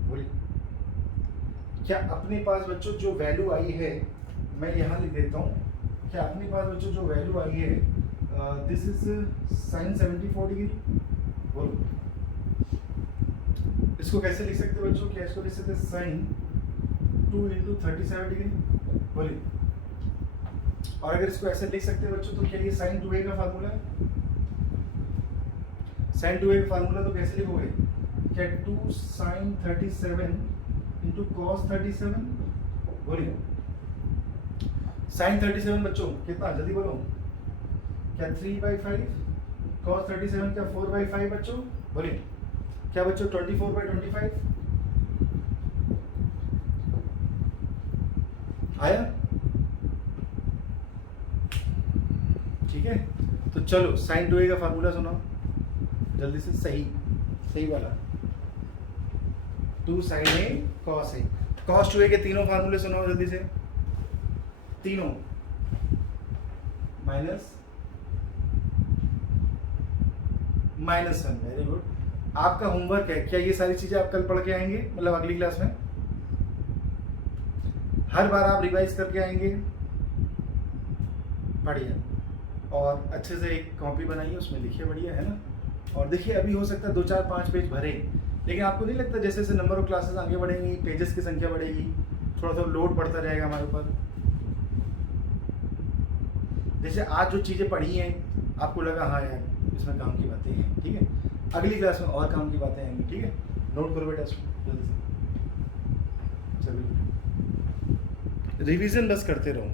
बोलिए। क्या अपने पास बच्चों जो वैल्यू आई है, मैं यहाँ लिख देता हूँ, क्या अपने पास बच्चों जो वैल्यू आई है, दिस इज साइन 74 डिग्री, बोलो। इसको कैसे लिख सकते हो बच्चों, क्या इसको लिख सकते हैं साइन 2 इंटू 37 डिग्री, बोलिए। और अगर इसको ऐसे लिख सकते हैं बच्चों, तो क्या ये साइन 2a का फार्मूला है, साइन 2a का फार्मूला तो कैसे लिखोगे, क्या 2 sin 37 इंटू कॉस 37, बोलिए। साइन 37 बच्चों कितना, जल्दी बोलो, क्या 3/5, cos 37 क्या 4/5 बच्चों, बोलिए क्या बच्चों, 24/25 आया? ठीक है, तो चलो sin 2a का फार्मूला सुनाओ जल्दी से, सही वाला, 2 sin a cos a, cos 2a के तीनों फार्मूले सुनाओ जल्दी से, तीनों, -1, वेरी गुड। आपका होमवर्क है, क्या ये सारी चीजें आप कल पढ़ के आएंगे, मतलब अगली क्लास में हर बार आप रिवाइज करके आएंगे? बढ़िया, और अच्छे से एक कॉपी बनाइए, उसमें लिखिए, बढ़िया है ना। और देखिए अभी हो सकता है 2, 4, 5 पेज भरे, लेकिन आपको नहीं लगता जैसे जैसे नंबर ऑफ क्लासेस आगे बढ़ेंगी, पेजेस की संख्या बढ़ेगी, थोड़ा थोड़ा लोड बढ़ता रहेगा हमारे ऊपर। जैसे आज जो चीज़ें पढ़ी हैं आपको लगा हाँ यार इसमें काम की बातें हैं, ठीक है, अगली क्लास में और काम की बातें आएंगी, ठीक है, नोट करो बेटा इसको जल्दी से, चलिए रिवीजन बस करते रहो।